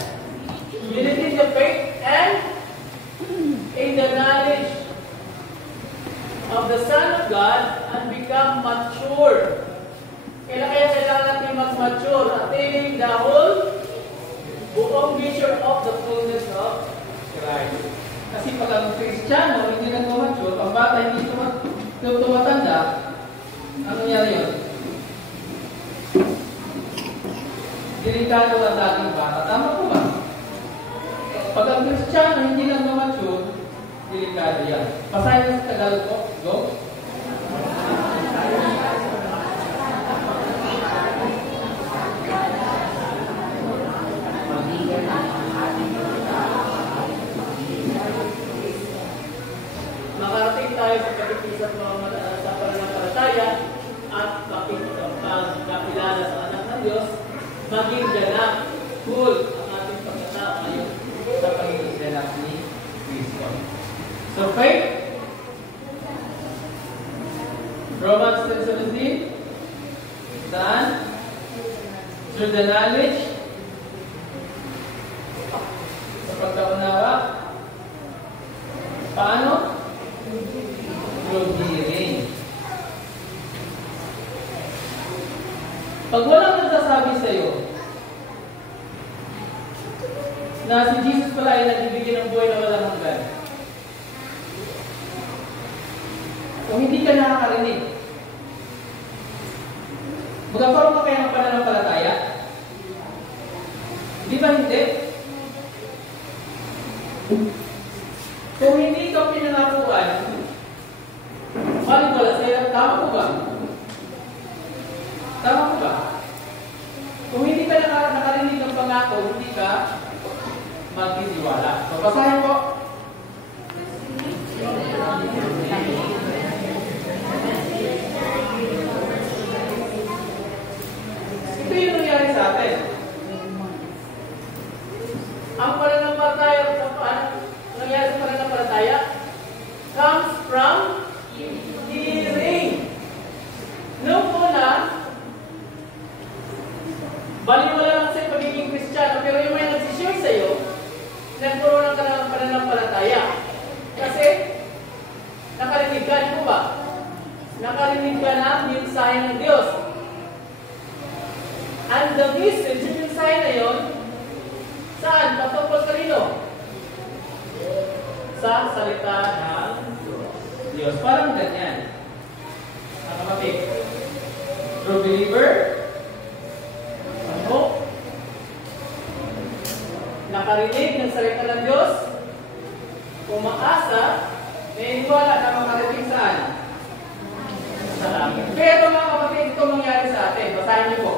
Unity in the faith and in the knowledge of the Son of God and become mature. Kailangan natin mag-mature. Attaining the whole buong measure of the fullness of Christ. Kasi pag ang Kristiyano hindi nag-mature, ang bata hindi tumatanda, ano nangyari yun? Delikado ang dating bata. Tama po ba? Pag ang Kristiyano hindi nag-mature, delikado yan. Pasahin sa Tagalog po. Go. Makarating tayo sa kapipisan sa pananampalataya at pagkakilala sa anak ng Diyos, maging ganap, full ang ating pagkatao ngayon sa pagiging ganap ni Kristo. So faith, Romans 10:17, saan? Through the knowledge, sa pagkaunawa, paano? Through hearing. Pag walang nagsasabi sa iyo na si Jesus pala ay nagbibigay ng buhay na walang hanggan, kung hindi ka nakakarinig, magkakaroon ka kaya ng pananampalataya? Di ba hindi? Kung hindi ka pinangakuan, balik wala sa'yo, tama ko ba? Tama ko ba? Kung hindi ka nakarinig ng pangako, hindi ka magtitiwala. So, basahin po. Ito yung nangyari sa atin. Ang pananampalataya nangyari sa pananampalataya comes from hearing. Noong una, baliwala lang sa'yo pagiging Kristiyano, pero yung may nagsishare sa'yo, nagkaroon ka ng pananampalataya. Kasi, nakarinig ka, di mo ba? Nakarinig ka na mensahe ng Diyos. And the message, yung mensahe na yun, saan? Patungkol kanino? Sa salita ng Diyos. Parang ganyan. Ang kapatid. True believer, ano? Nakarinig ng salita ng Diyos, umaasa, naniniwala na makarating saan? Sa langit. Pero mga kapatid, ito mangyari sa atin. Basahin niyo po.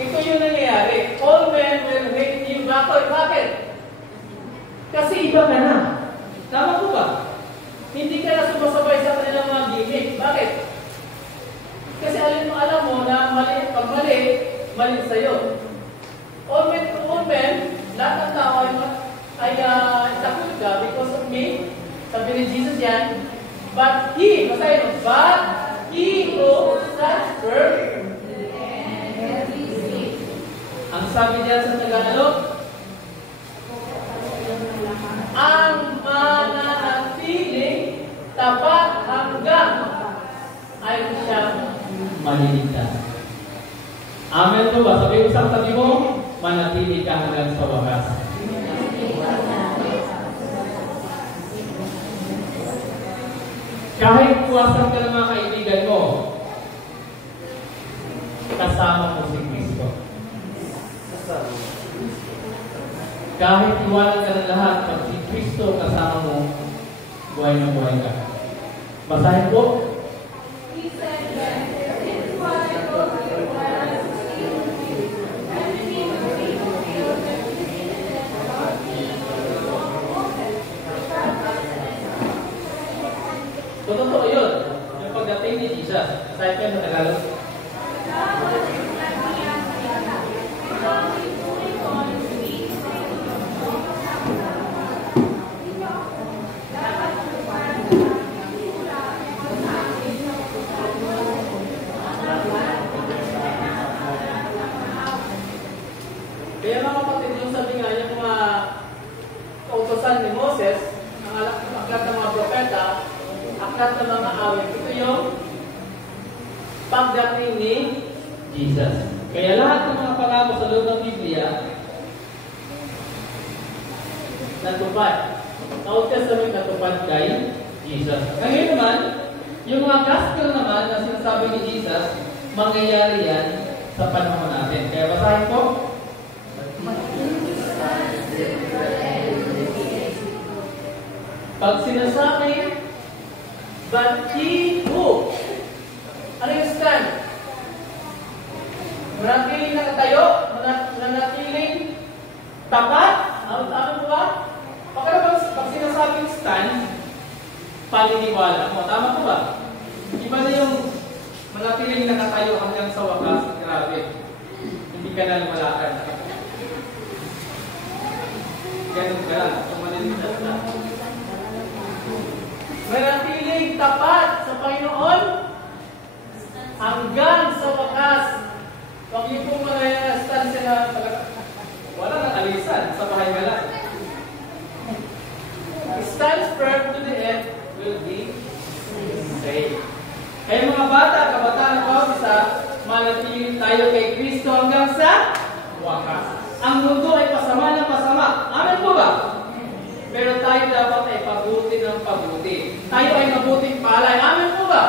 Ito yung nangyayari. All men will hate you. Bakit? Kasi iba ka na. Tama po ba? Hindi ka na sumasabay sa kanilang mga gimmick. Bakit? Kasi alam mo na pag mali sa'yo. All men, lahat ng tao ay takot ka because of me. Sabi ni Jesus yan. But he who stands firm. Ang sabi niya sa Tagalog, ang mananatiling tapat hanggang ay siyang maliligtas. Amen po ba? Sabi mo, manatili ka hanggang sa wakas. Kahit puwasan ka ng mga kaibigan mo, kasama mo si Kristo. Kahit iwanan ka ng lahat, pag si Kristo kasama mo, buhay na buhay ka. Basahin po, So, totoo yun. Yung pagdating ni Jesus. Aside ko sa Tagalog. Kaya mga kapatid, yung sabi nga, yung mga kautosan ni Moses, ang aklat ng mga propeta, aklat ng mga awit, ito yung pagdating ni Jesus. Kaya lahat ng mga pangako sa loob ng Biblia, natupad. Sa Old Testament, natupad kay Jesus. Ngayon naman, yung mga gospel naman na sinasabi ni Jesus, mangyayari yan sa panahon natin. Kaya basahin po. Pag sinasabi, but he who? Ano yung stand? Manatiling nakatayo? Manatiling tapat? Ano po ba? Pag sinasabing stand, paniniwala mo. Tama po ba? Iba na yung manatiling nakatayo hanggang sa wakas. Grabe. Hindi ka na lumalakad. Ganun ka lang. Maniniwala na. Manatiling tapat sa Panginoon hanggang sa wakas. Huwag niyo pong mga stand sila wala nang alisan sa bahay ka lang. Stand firm to the end will be saved. Kaya mga bata, kabataan ko, manatiling tayo kay Kristo hanggang sa wakas. Ang mundo ay pasama ng pasama. Amen po ba? Pero tayo dapat ay pabuti ng pabuti. Tayo ay mabuting palay. Amen po ba?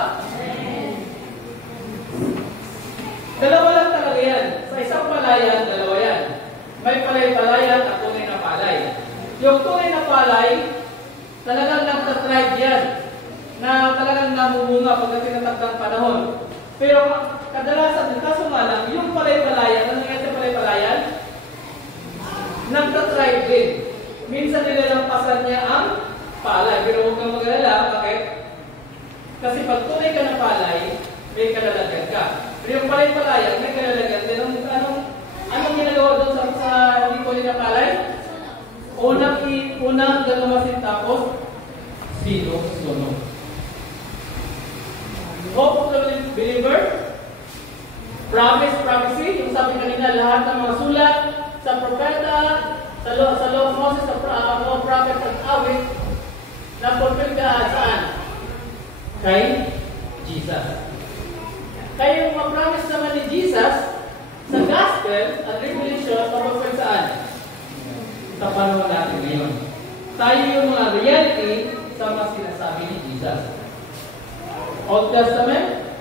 Dalawa lang talaga yan. Sa isang palayan, dalawa yan. May palay-palayan at tunay na palay. Yung tunay na palay, talagang nagtatribe yan. Na talagang namumunga pagdating ng takdang panahon. Pero kadalasan, kaso nga lang, yung palay-palayan, ano nga yung palay-palayan? Nagtatribe din. Minsan nilalampasan niya ang palay. Pero huwag kang mag-alala. Bakit? Kasi pag tunay ka na palay, may kalalagyan ka. Pero yung palay-palayan, may kalalagyan din. Anong ginagawa doon sa likod na palay? Unang galawasin tapos, sino-suno. Hope of the believer, prophecy, yung sabi kanina, lahat ng mga sulat, sa propeta, sa law of Moses, sa mga prophets at awit, na-fulfill ka saan? Kay Jesus. Kaya yung mga promise naman ni Jesus, sa gospel at revelation, na-fulfill saan? Sa panahon natin ngayon. Tayo yung mga reality sa mga sinasabi ni Jesus. Old Testament,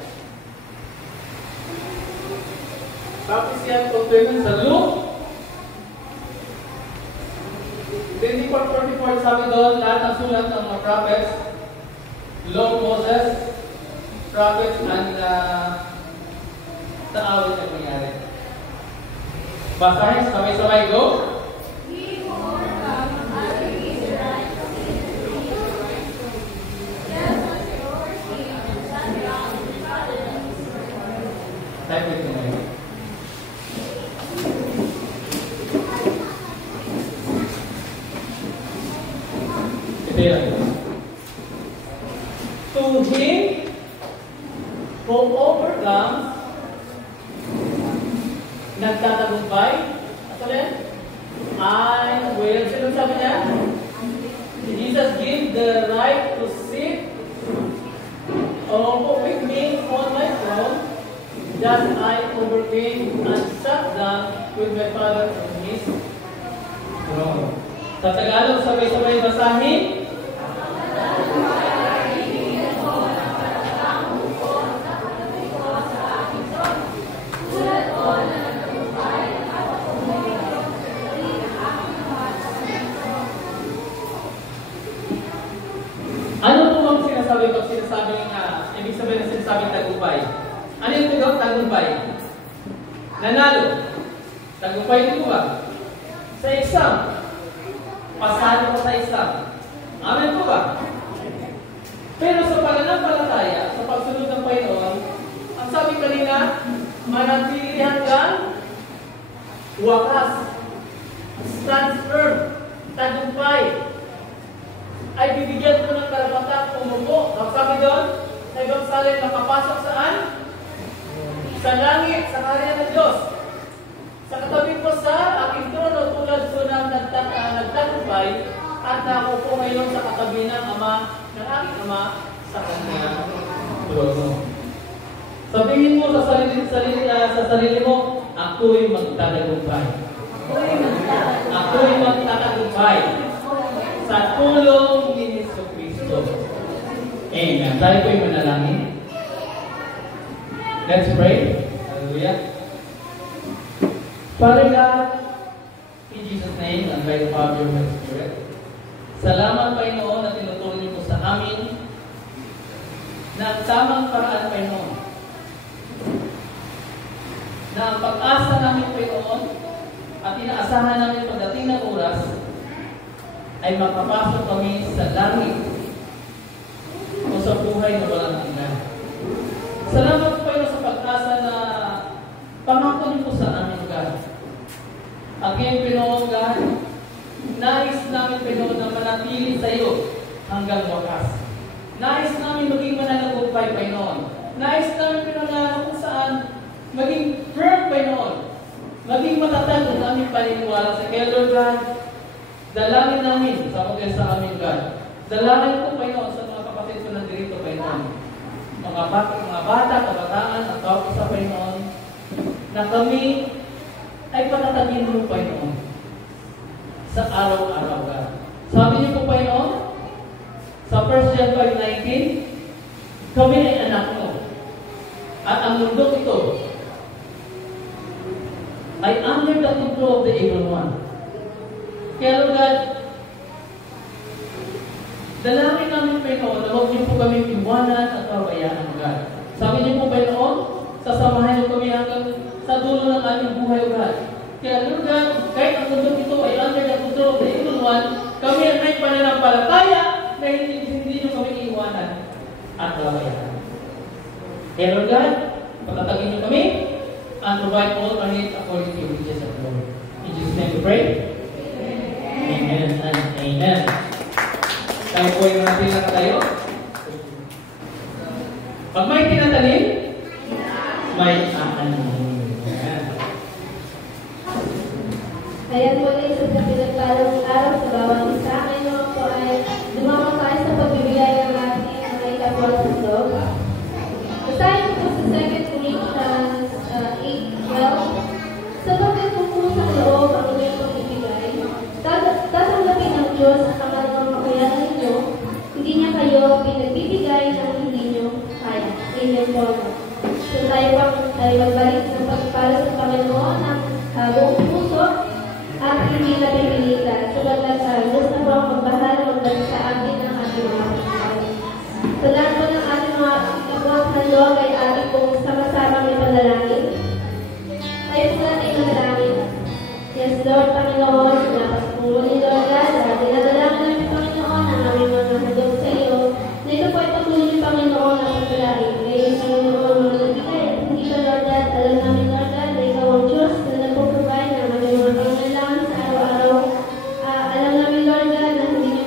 tapos yan fulfillment sa Luke, 24:44 sabi doon, lahat ng sulat ng mga prophets, law of Moses, prophets, and sa awit na nangyari. Basahin, sabay-sabay, go! Type it mo ngayon. Ito yan. To him who overcomes, nagtatagumpay, at ulit, I will, sino sabi niya? Jesus give the right to sit with me on my throne, just I overcame and sat down with my Father on his throne. Sa Tagalog, sabay-sabay basahin. Ano po bang sinasabi pag sinasabing ibig sabihin na sinasabing tagumpay? Ano yung tagumpay? Nanalo. Tagumpay din po ba? Sa exam. Pasado ko sa exam. Amen po ba? Pero sa pananaw kanina, manatili hanggang wakas. Stands firm, tagumpay. Ay bibigyan ko ng karapatang umupo. Sabi doon, sa ibang salin, makapasok saan? Sa langit, sa karya ng Diyos. Sa katabi ko sa aking trono, tulad ko ng nagtagumpay, at nakupo ngayon sa katabi ng aking ama, sa kanyang trono. Sabihin mo sa sarili mo, ako'y magtatagumpay. Ako'y magtatagumpay sa tulong ni Jesucristo. Amen. Tayo po'y manalangin. Let's pray. Hallelujah. Father God, in Jesus' name, and by the power of your Holy Spirit, salamat, Panginoon, na tinutulong niyo po sa amin na ang tamang paraan, Panginoon, na ang pag-asa namin, Panginoon, at inaasahan namin pagdating ng oras, ay makapasok kami sa langit o sa buhay na walang hanggan. Salamat, Panginoon, sa pag-asa na pangako niyo po sa amin, God. At ngayon, Panginoon, God, nais namin, Panginoon, na manatili sa iyo hanggang wakas. Nais namin maging mananagumpay, Panginoon. Nais namin, Panginoon, na kung saan maging firm, Panginoon. Maging matatag ang aming paniniwala sa kaya, Lord God. Dalangin namin sa pagkaya sa amin, God. Dalangin ko, Panginoon, sa mga kapatid ko nandirito, Panginoon. Mga bata, kabataan, at tawag sa Panginoon, na kami ay patatagin mo, Panginoon, sa araw-araw, God. Sabi niyo po, Panginoon, sa 1 John 5:19, kami ay anak mo. At ang mundo ito ay under the control of the evil one. Kaya, Lord God, dalangin namin, Panginoon, na huwag niyo po kami iwanan at pabayaan, God. Sabi niyo po, Panginoon, sasamahan niyo kami hanggang sa dulo ng aming buhay, God. Kaya, Lord God, kahit ang mundo ito ay under the control of the evil one, kami ay may pananampalataya na hindi niyo kami iwanan at pabayaan. Kaya, Lord God, patatagin niyo kami and provide all our needs according to your riches and glory. In Jesus' name we pray. Amen and amen. Tayo po yung natin tayo. Pag may tinatanim, may aanuhin. Kaya muli sa pinagpalang araw sa bawat isa, ngayon po ay dumama tayo sa pagbibigay ng ating mga kapwa sa loob. Basahin po sa 2 Corinthians 8:12. Sapagkat kung kusang loob ang inyong pagbibigay, tatanggapin ng Diyos ang kanyang makayanan ninyo, hindi niya kayo pinagbibigay ng hindi niyo kaya. Amen po. So tayo magbalik ng pagpala sa Panginoon ng buong puso at hindi na pipilitan. Sapagkat Diyos na po ang magbahala magbalik sa atin ng ating mga pagkakas. Sa lahat po ng ating mga kapwang handog ay ating pong sama-sama may panalangin. Tayo po natin manalangin. Yes, Lord, Panginoon, sinapas po ni Lord God, dinadalangin namin, Panginoon, ang aming mga handog sa iyo, na ito po ay patuloy, Panginoon, ang pagkalain. Ngayon, Panginoon, mga nabigay, at hindi ka, Lord God, alam namin, Lord God, na ikaw ang Diyos na nagpo-provide ng aming mga pangailangan sa araw-araw. Alam namin, Lord God, na hindi niyo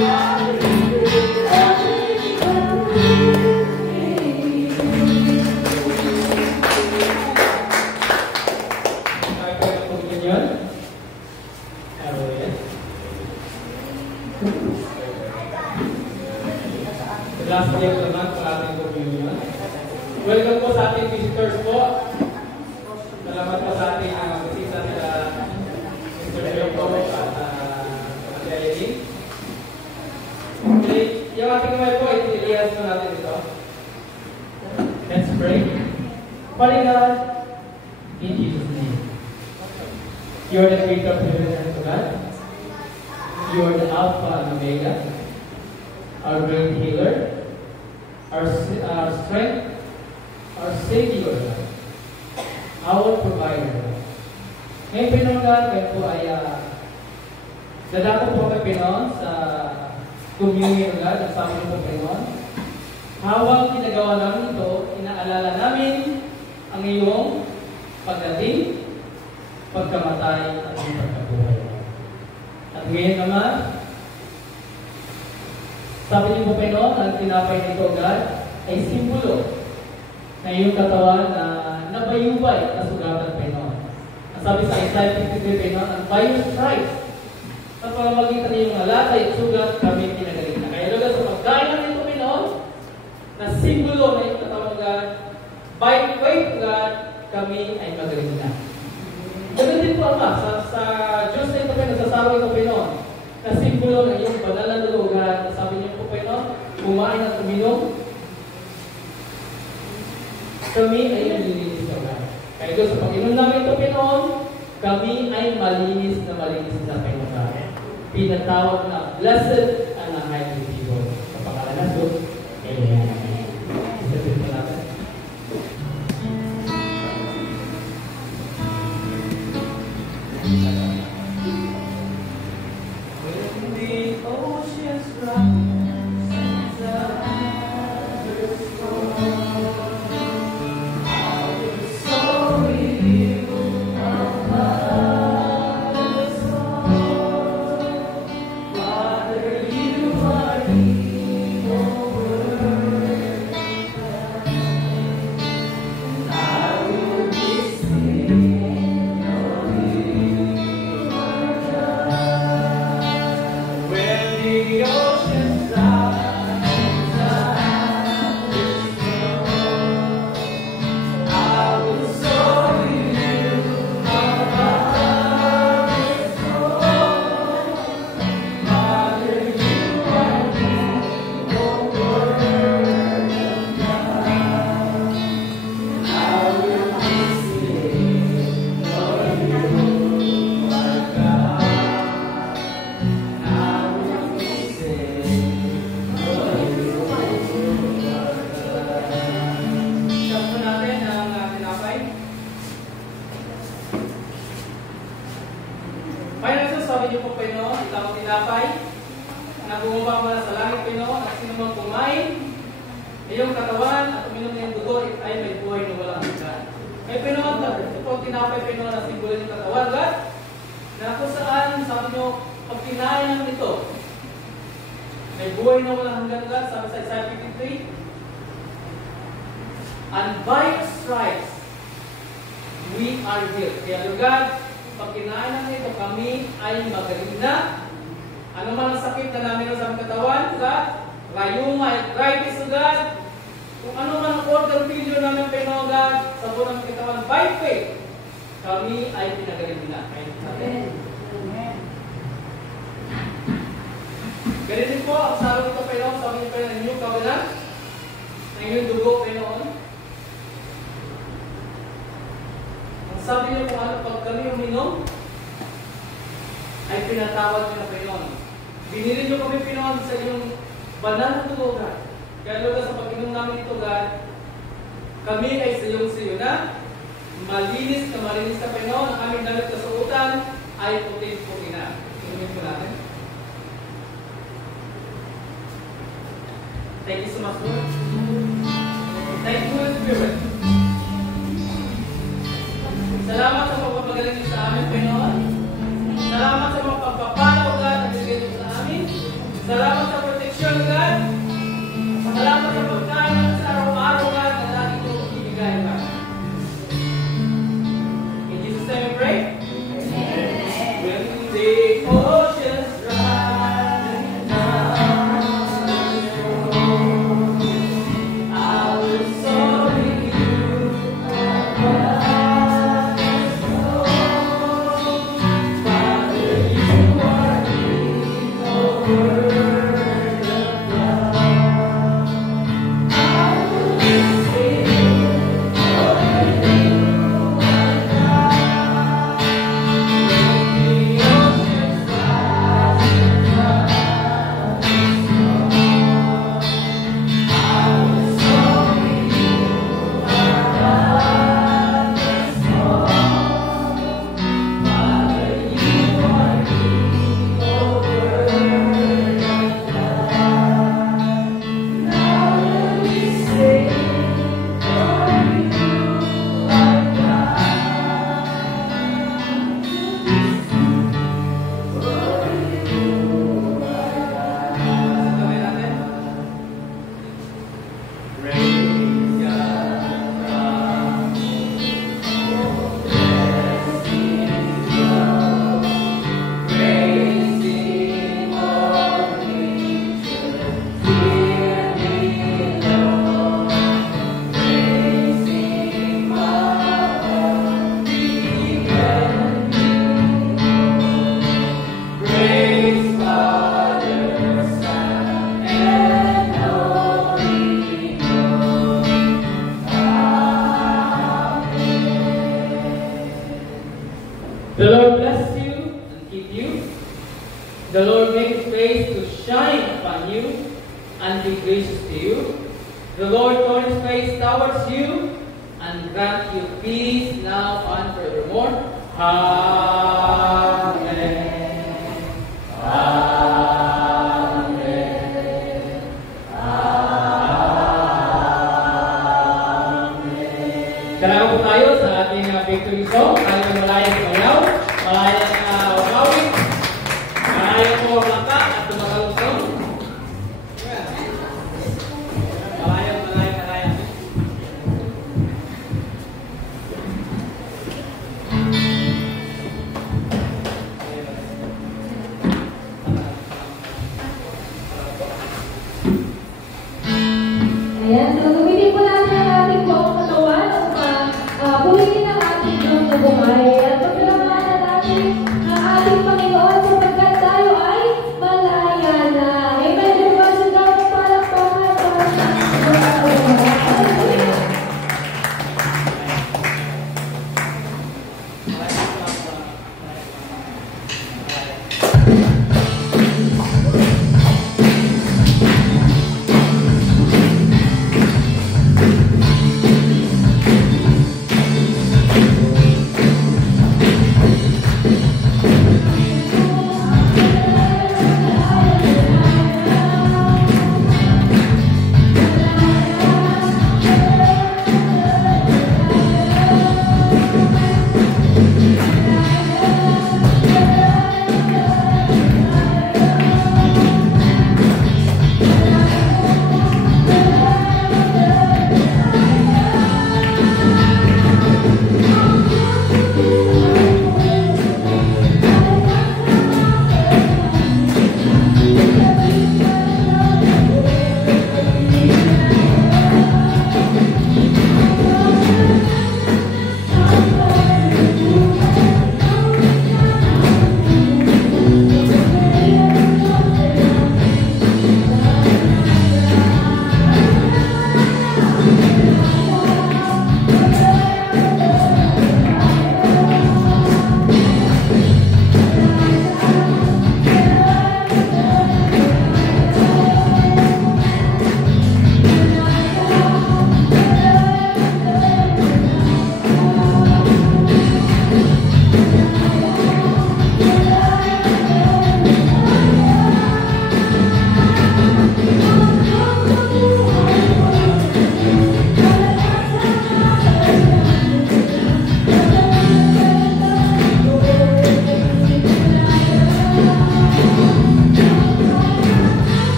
Last day of the month sa ating communion. Welcome po sa ating visitors po. Salamat po sa ating bisita sa Mr. Jericho at Ate Eileen. Yung ating kamay po, i-realize po natin ito. Let's pray. Father God, in Jesus' name. You are the creator of heaven and earth, God. You are the Alpha and Omega, our great healer, our strength, our Savior, our provider. Ngayon, Pinoon, kayo po ay dadako po kay Pinoon sa communion, God, ang sabi po Pinoon. Habang ginagawa namin ito, inaalala namin ang iyong pagdating, pagkamatay, at iyong pagkabuhay. At ngayon naman, sabi niyo po Pinoon, ang tinapay nito, God, ay simbolo na iyong katawan na nabayubay na sugatan Pinoon. Ang sabi sa Isaiah 53 Pinoon, ang by your stripes, sa pamamagitan niyong alatay at sugat, kami pinagaling na. Kaya lugar sa pagkain nito Pinoon, na simbolo na iyong katawan, God, by faith, God, kami ay magaling na. Ganun din po, Ama, sa Diyos na ito Pinoon, nasasawa ito Pinoon, na simbolo na iyong banal na lugar, na sabi niyo po Pinoon, kumain at uminom, kami ay nalilinis na God. Kaya doon sa pag-inom namin ito Pinoon, kami ay malinis na Pinoon. Pinatawag na blessed and a highly favored. Sa pangalan ng Diyos, Amen. Isipin po natin. When the oceans rise and the waters roar, I will soar with you above the storm. Father, you are in your word, and I will be still, knowing you are God. When the oceans rise and the waters roar, I will soar with you above the storm. Father, you are in your word, and I will be still, knowing you are God. I will be still, knowing you are God. Siya po natin ang tinapay. Finances, sabi niyo po Pinoon, itang tinapay na bumaba mula sa langit Pinoon at sino mang kumain, iyong katawan at uminom ng dugo ay may buhay na walang hanggan. May Pinoon, ito po tinapay Pinoon na simbolo ng katawan, God, na kung saan, sabi niyo, pag kinain nito, may buhay na walang hanggan, God, sabi sa Isaiah 53, and by your stripes, we are healed. Kaya God, pag kinain natin ito, kami ay magaling na. Ano man ang sakit na namin sa aming katawan, God, rayuma, arthritis, God, kung ano man ang organ failure namin, Pinoon, God, sa buong aming katawan, by faith, kami ay pinagaling na. Amen. Ganun din po, ang sarong ito, Pinoon, sabi niyo, Pinoon, inyong kawalan, na inyong dugo, Pinoon. Ang sabi niyo kung ano, pag kami uminom, ay pinatawad niyo na Pinoon. Binili niyo kami, Pinoon, sa inyong banal na dugo, God. Kaya lugar sa pag-inom namin ito, God, kami ay siyong-siyo na, malinis na Pinoon, ang aming damit na suotan ay puting-puti na. Inumin po natin. Thank you so much, Lord. Thank you, Holy Spirit. Salamat sa pagpapagaling niyo sa amin, Pinoon. Salamat sa mga pagpapalaw, God, na bigay niyo sa amin. Salamat sa proteksyon, God. Salamat sa pagkain sa araw-araw, God, na lagi ko ibigay, God. In Jesus' name we pray. When the oceans rise down, I will soar in you, Father, you are the word of God. I will sing for you, my God. The oceans rise down, I will soar in you, Father, you are the word of God. Now let me sing for you, my Praise Father, Son, and Holy Ghost. The Lord bless you and keep you. The Lord make his face to shine upon you and be gracious to you. The Lord turn his face towards you and grant you peace now and forevermore. Amen. Salamat po tayo sa ating victory song. Tayo ng malayang mayaw, malayang umawit, malayang kumamaka at tumakalungsong. Malayang. Ayan, so gamitin po natin ang ating buong katawan at bulitin ang ating buong buhay. At pagkalamaan natin ang ating Panginoon sapagkat tayo ay malaya na. Amen. Diba? So dapat palakpakan para sa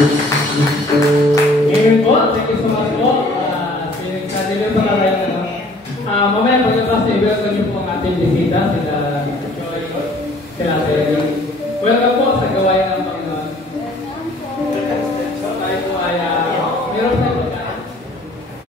Ngayon po, thank you so much po. Pinagsadili po tayo na. Mamaya pagkatapos, i-welcome niyo po ang ating bisita, sila Joy, sila Terry. Welcome po.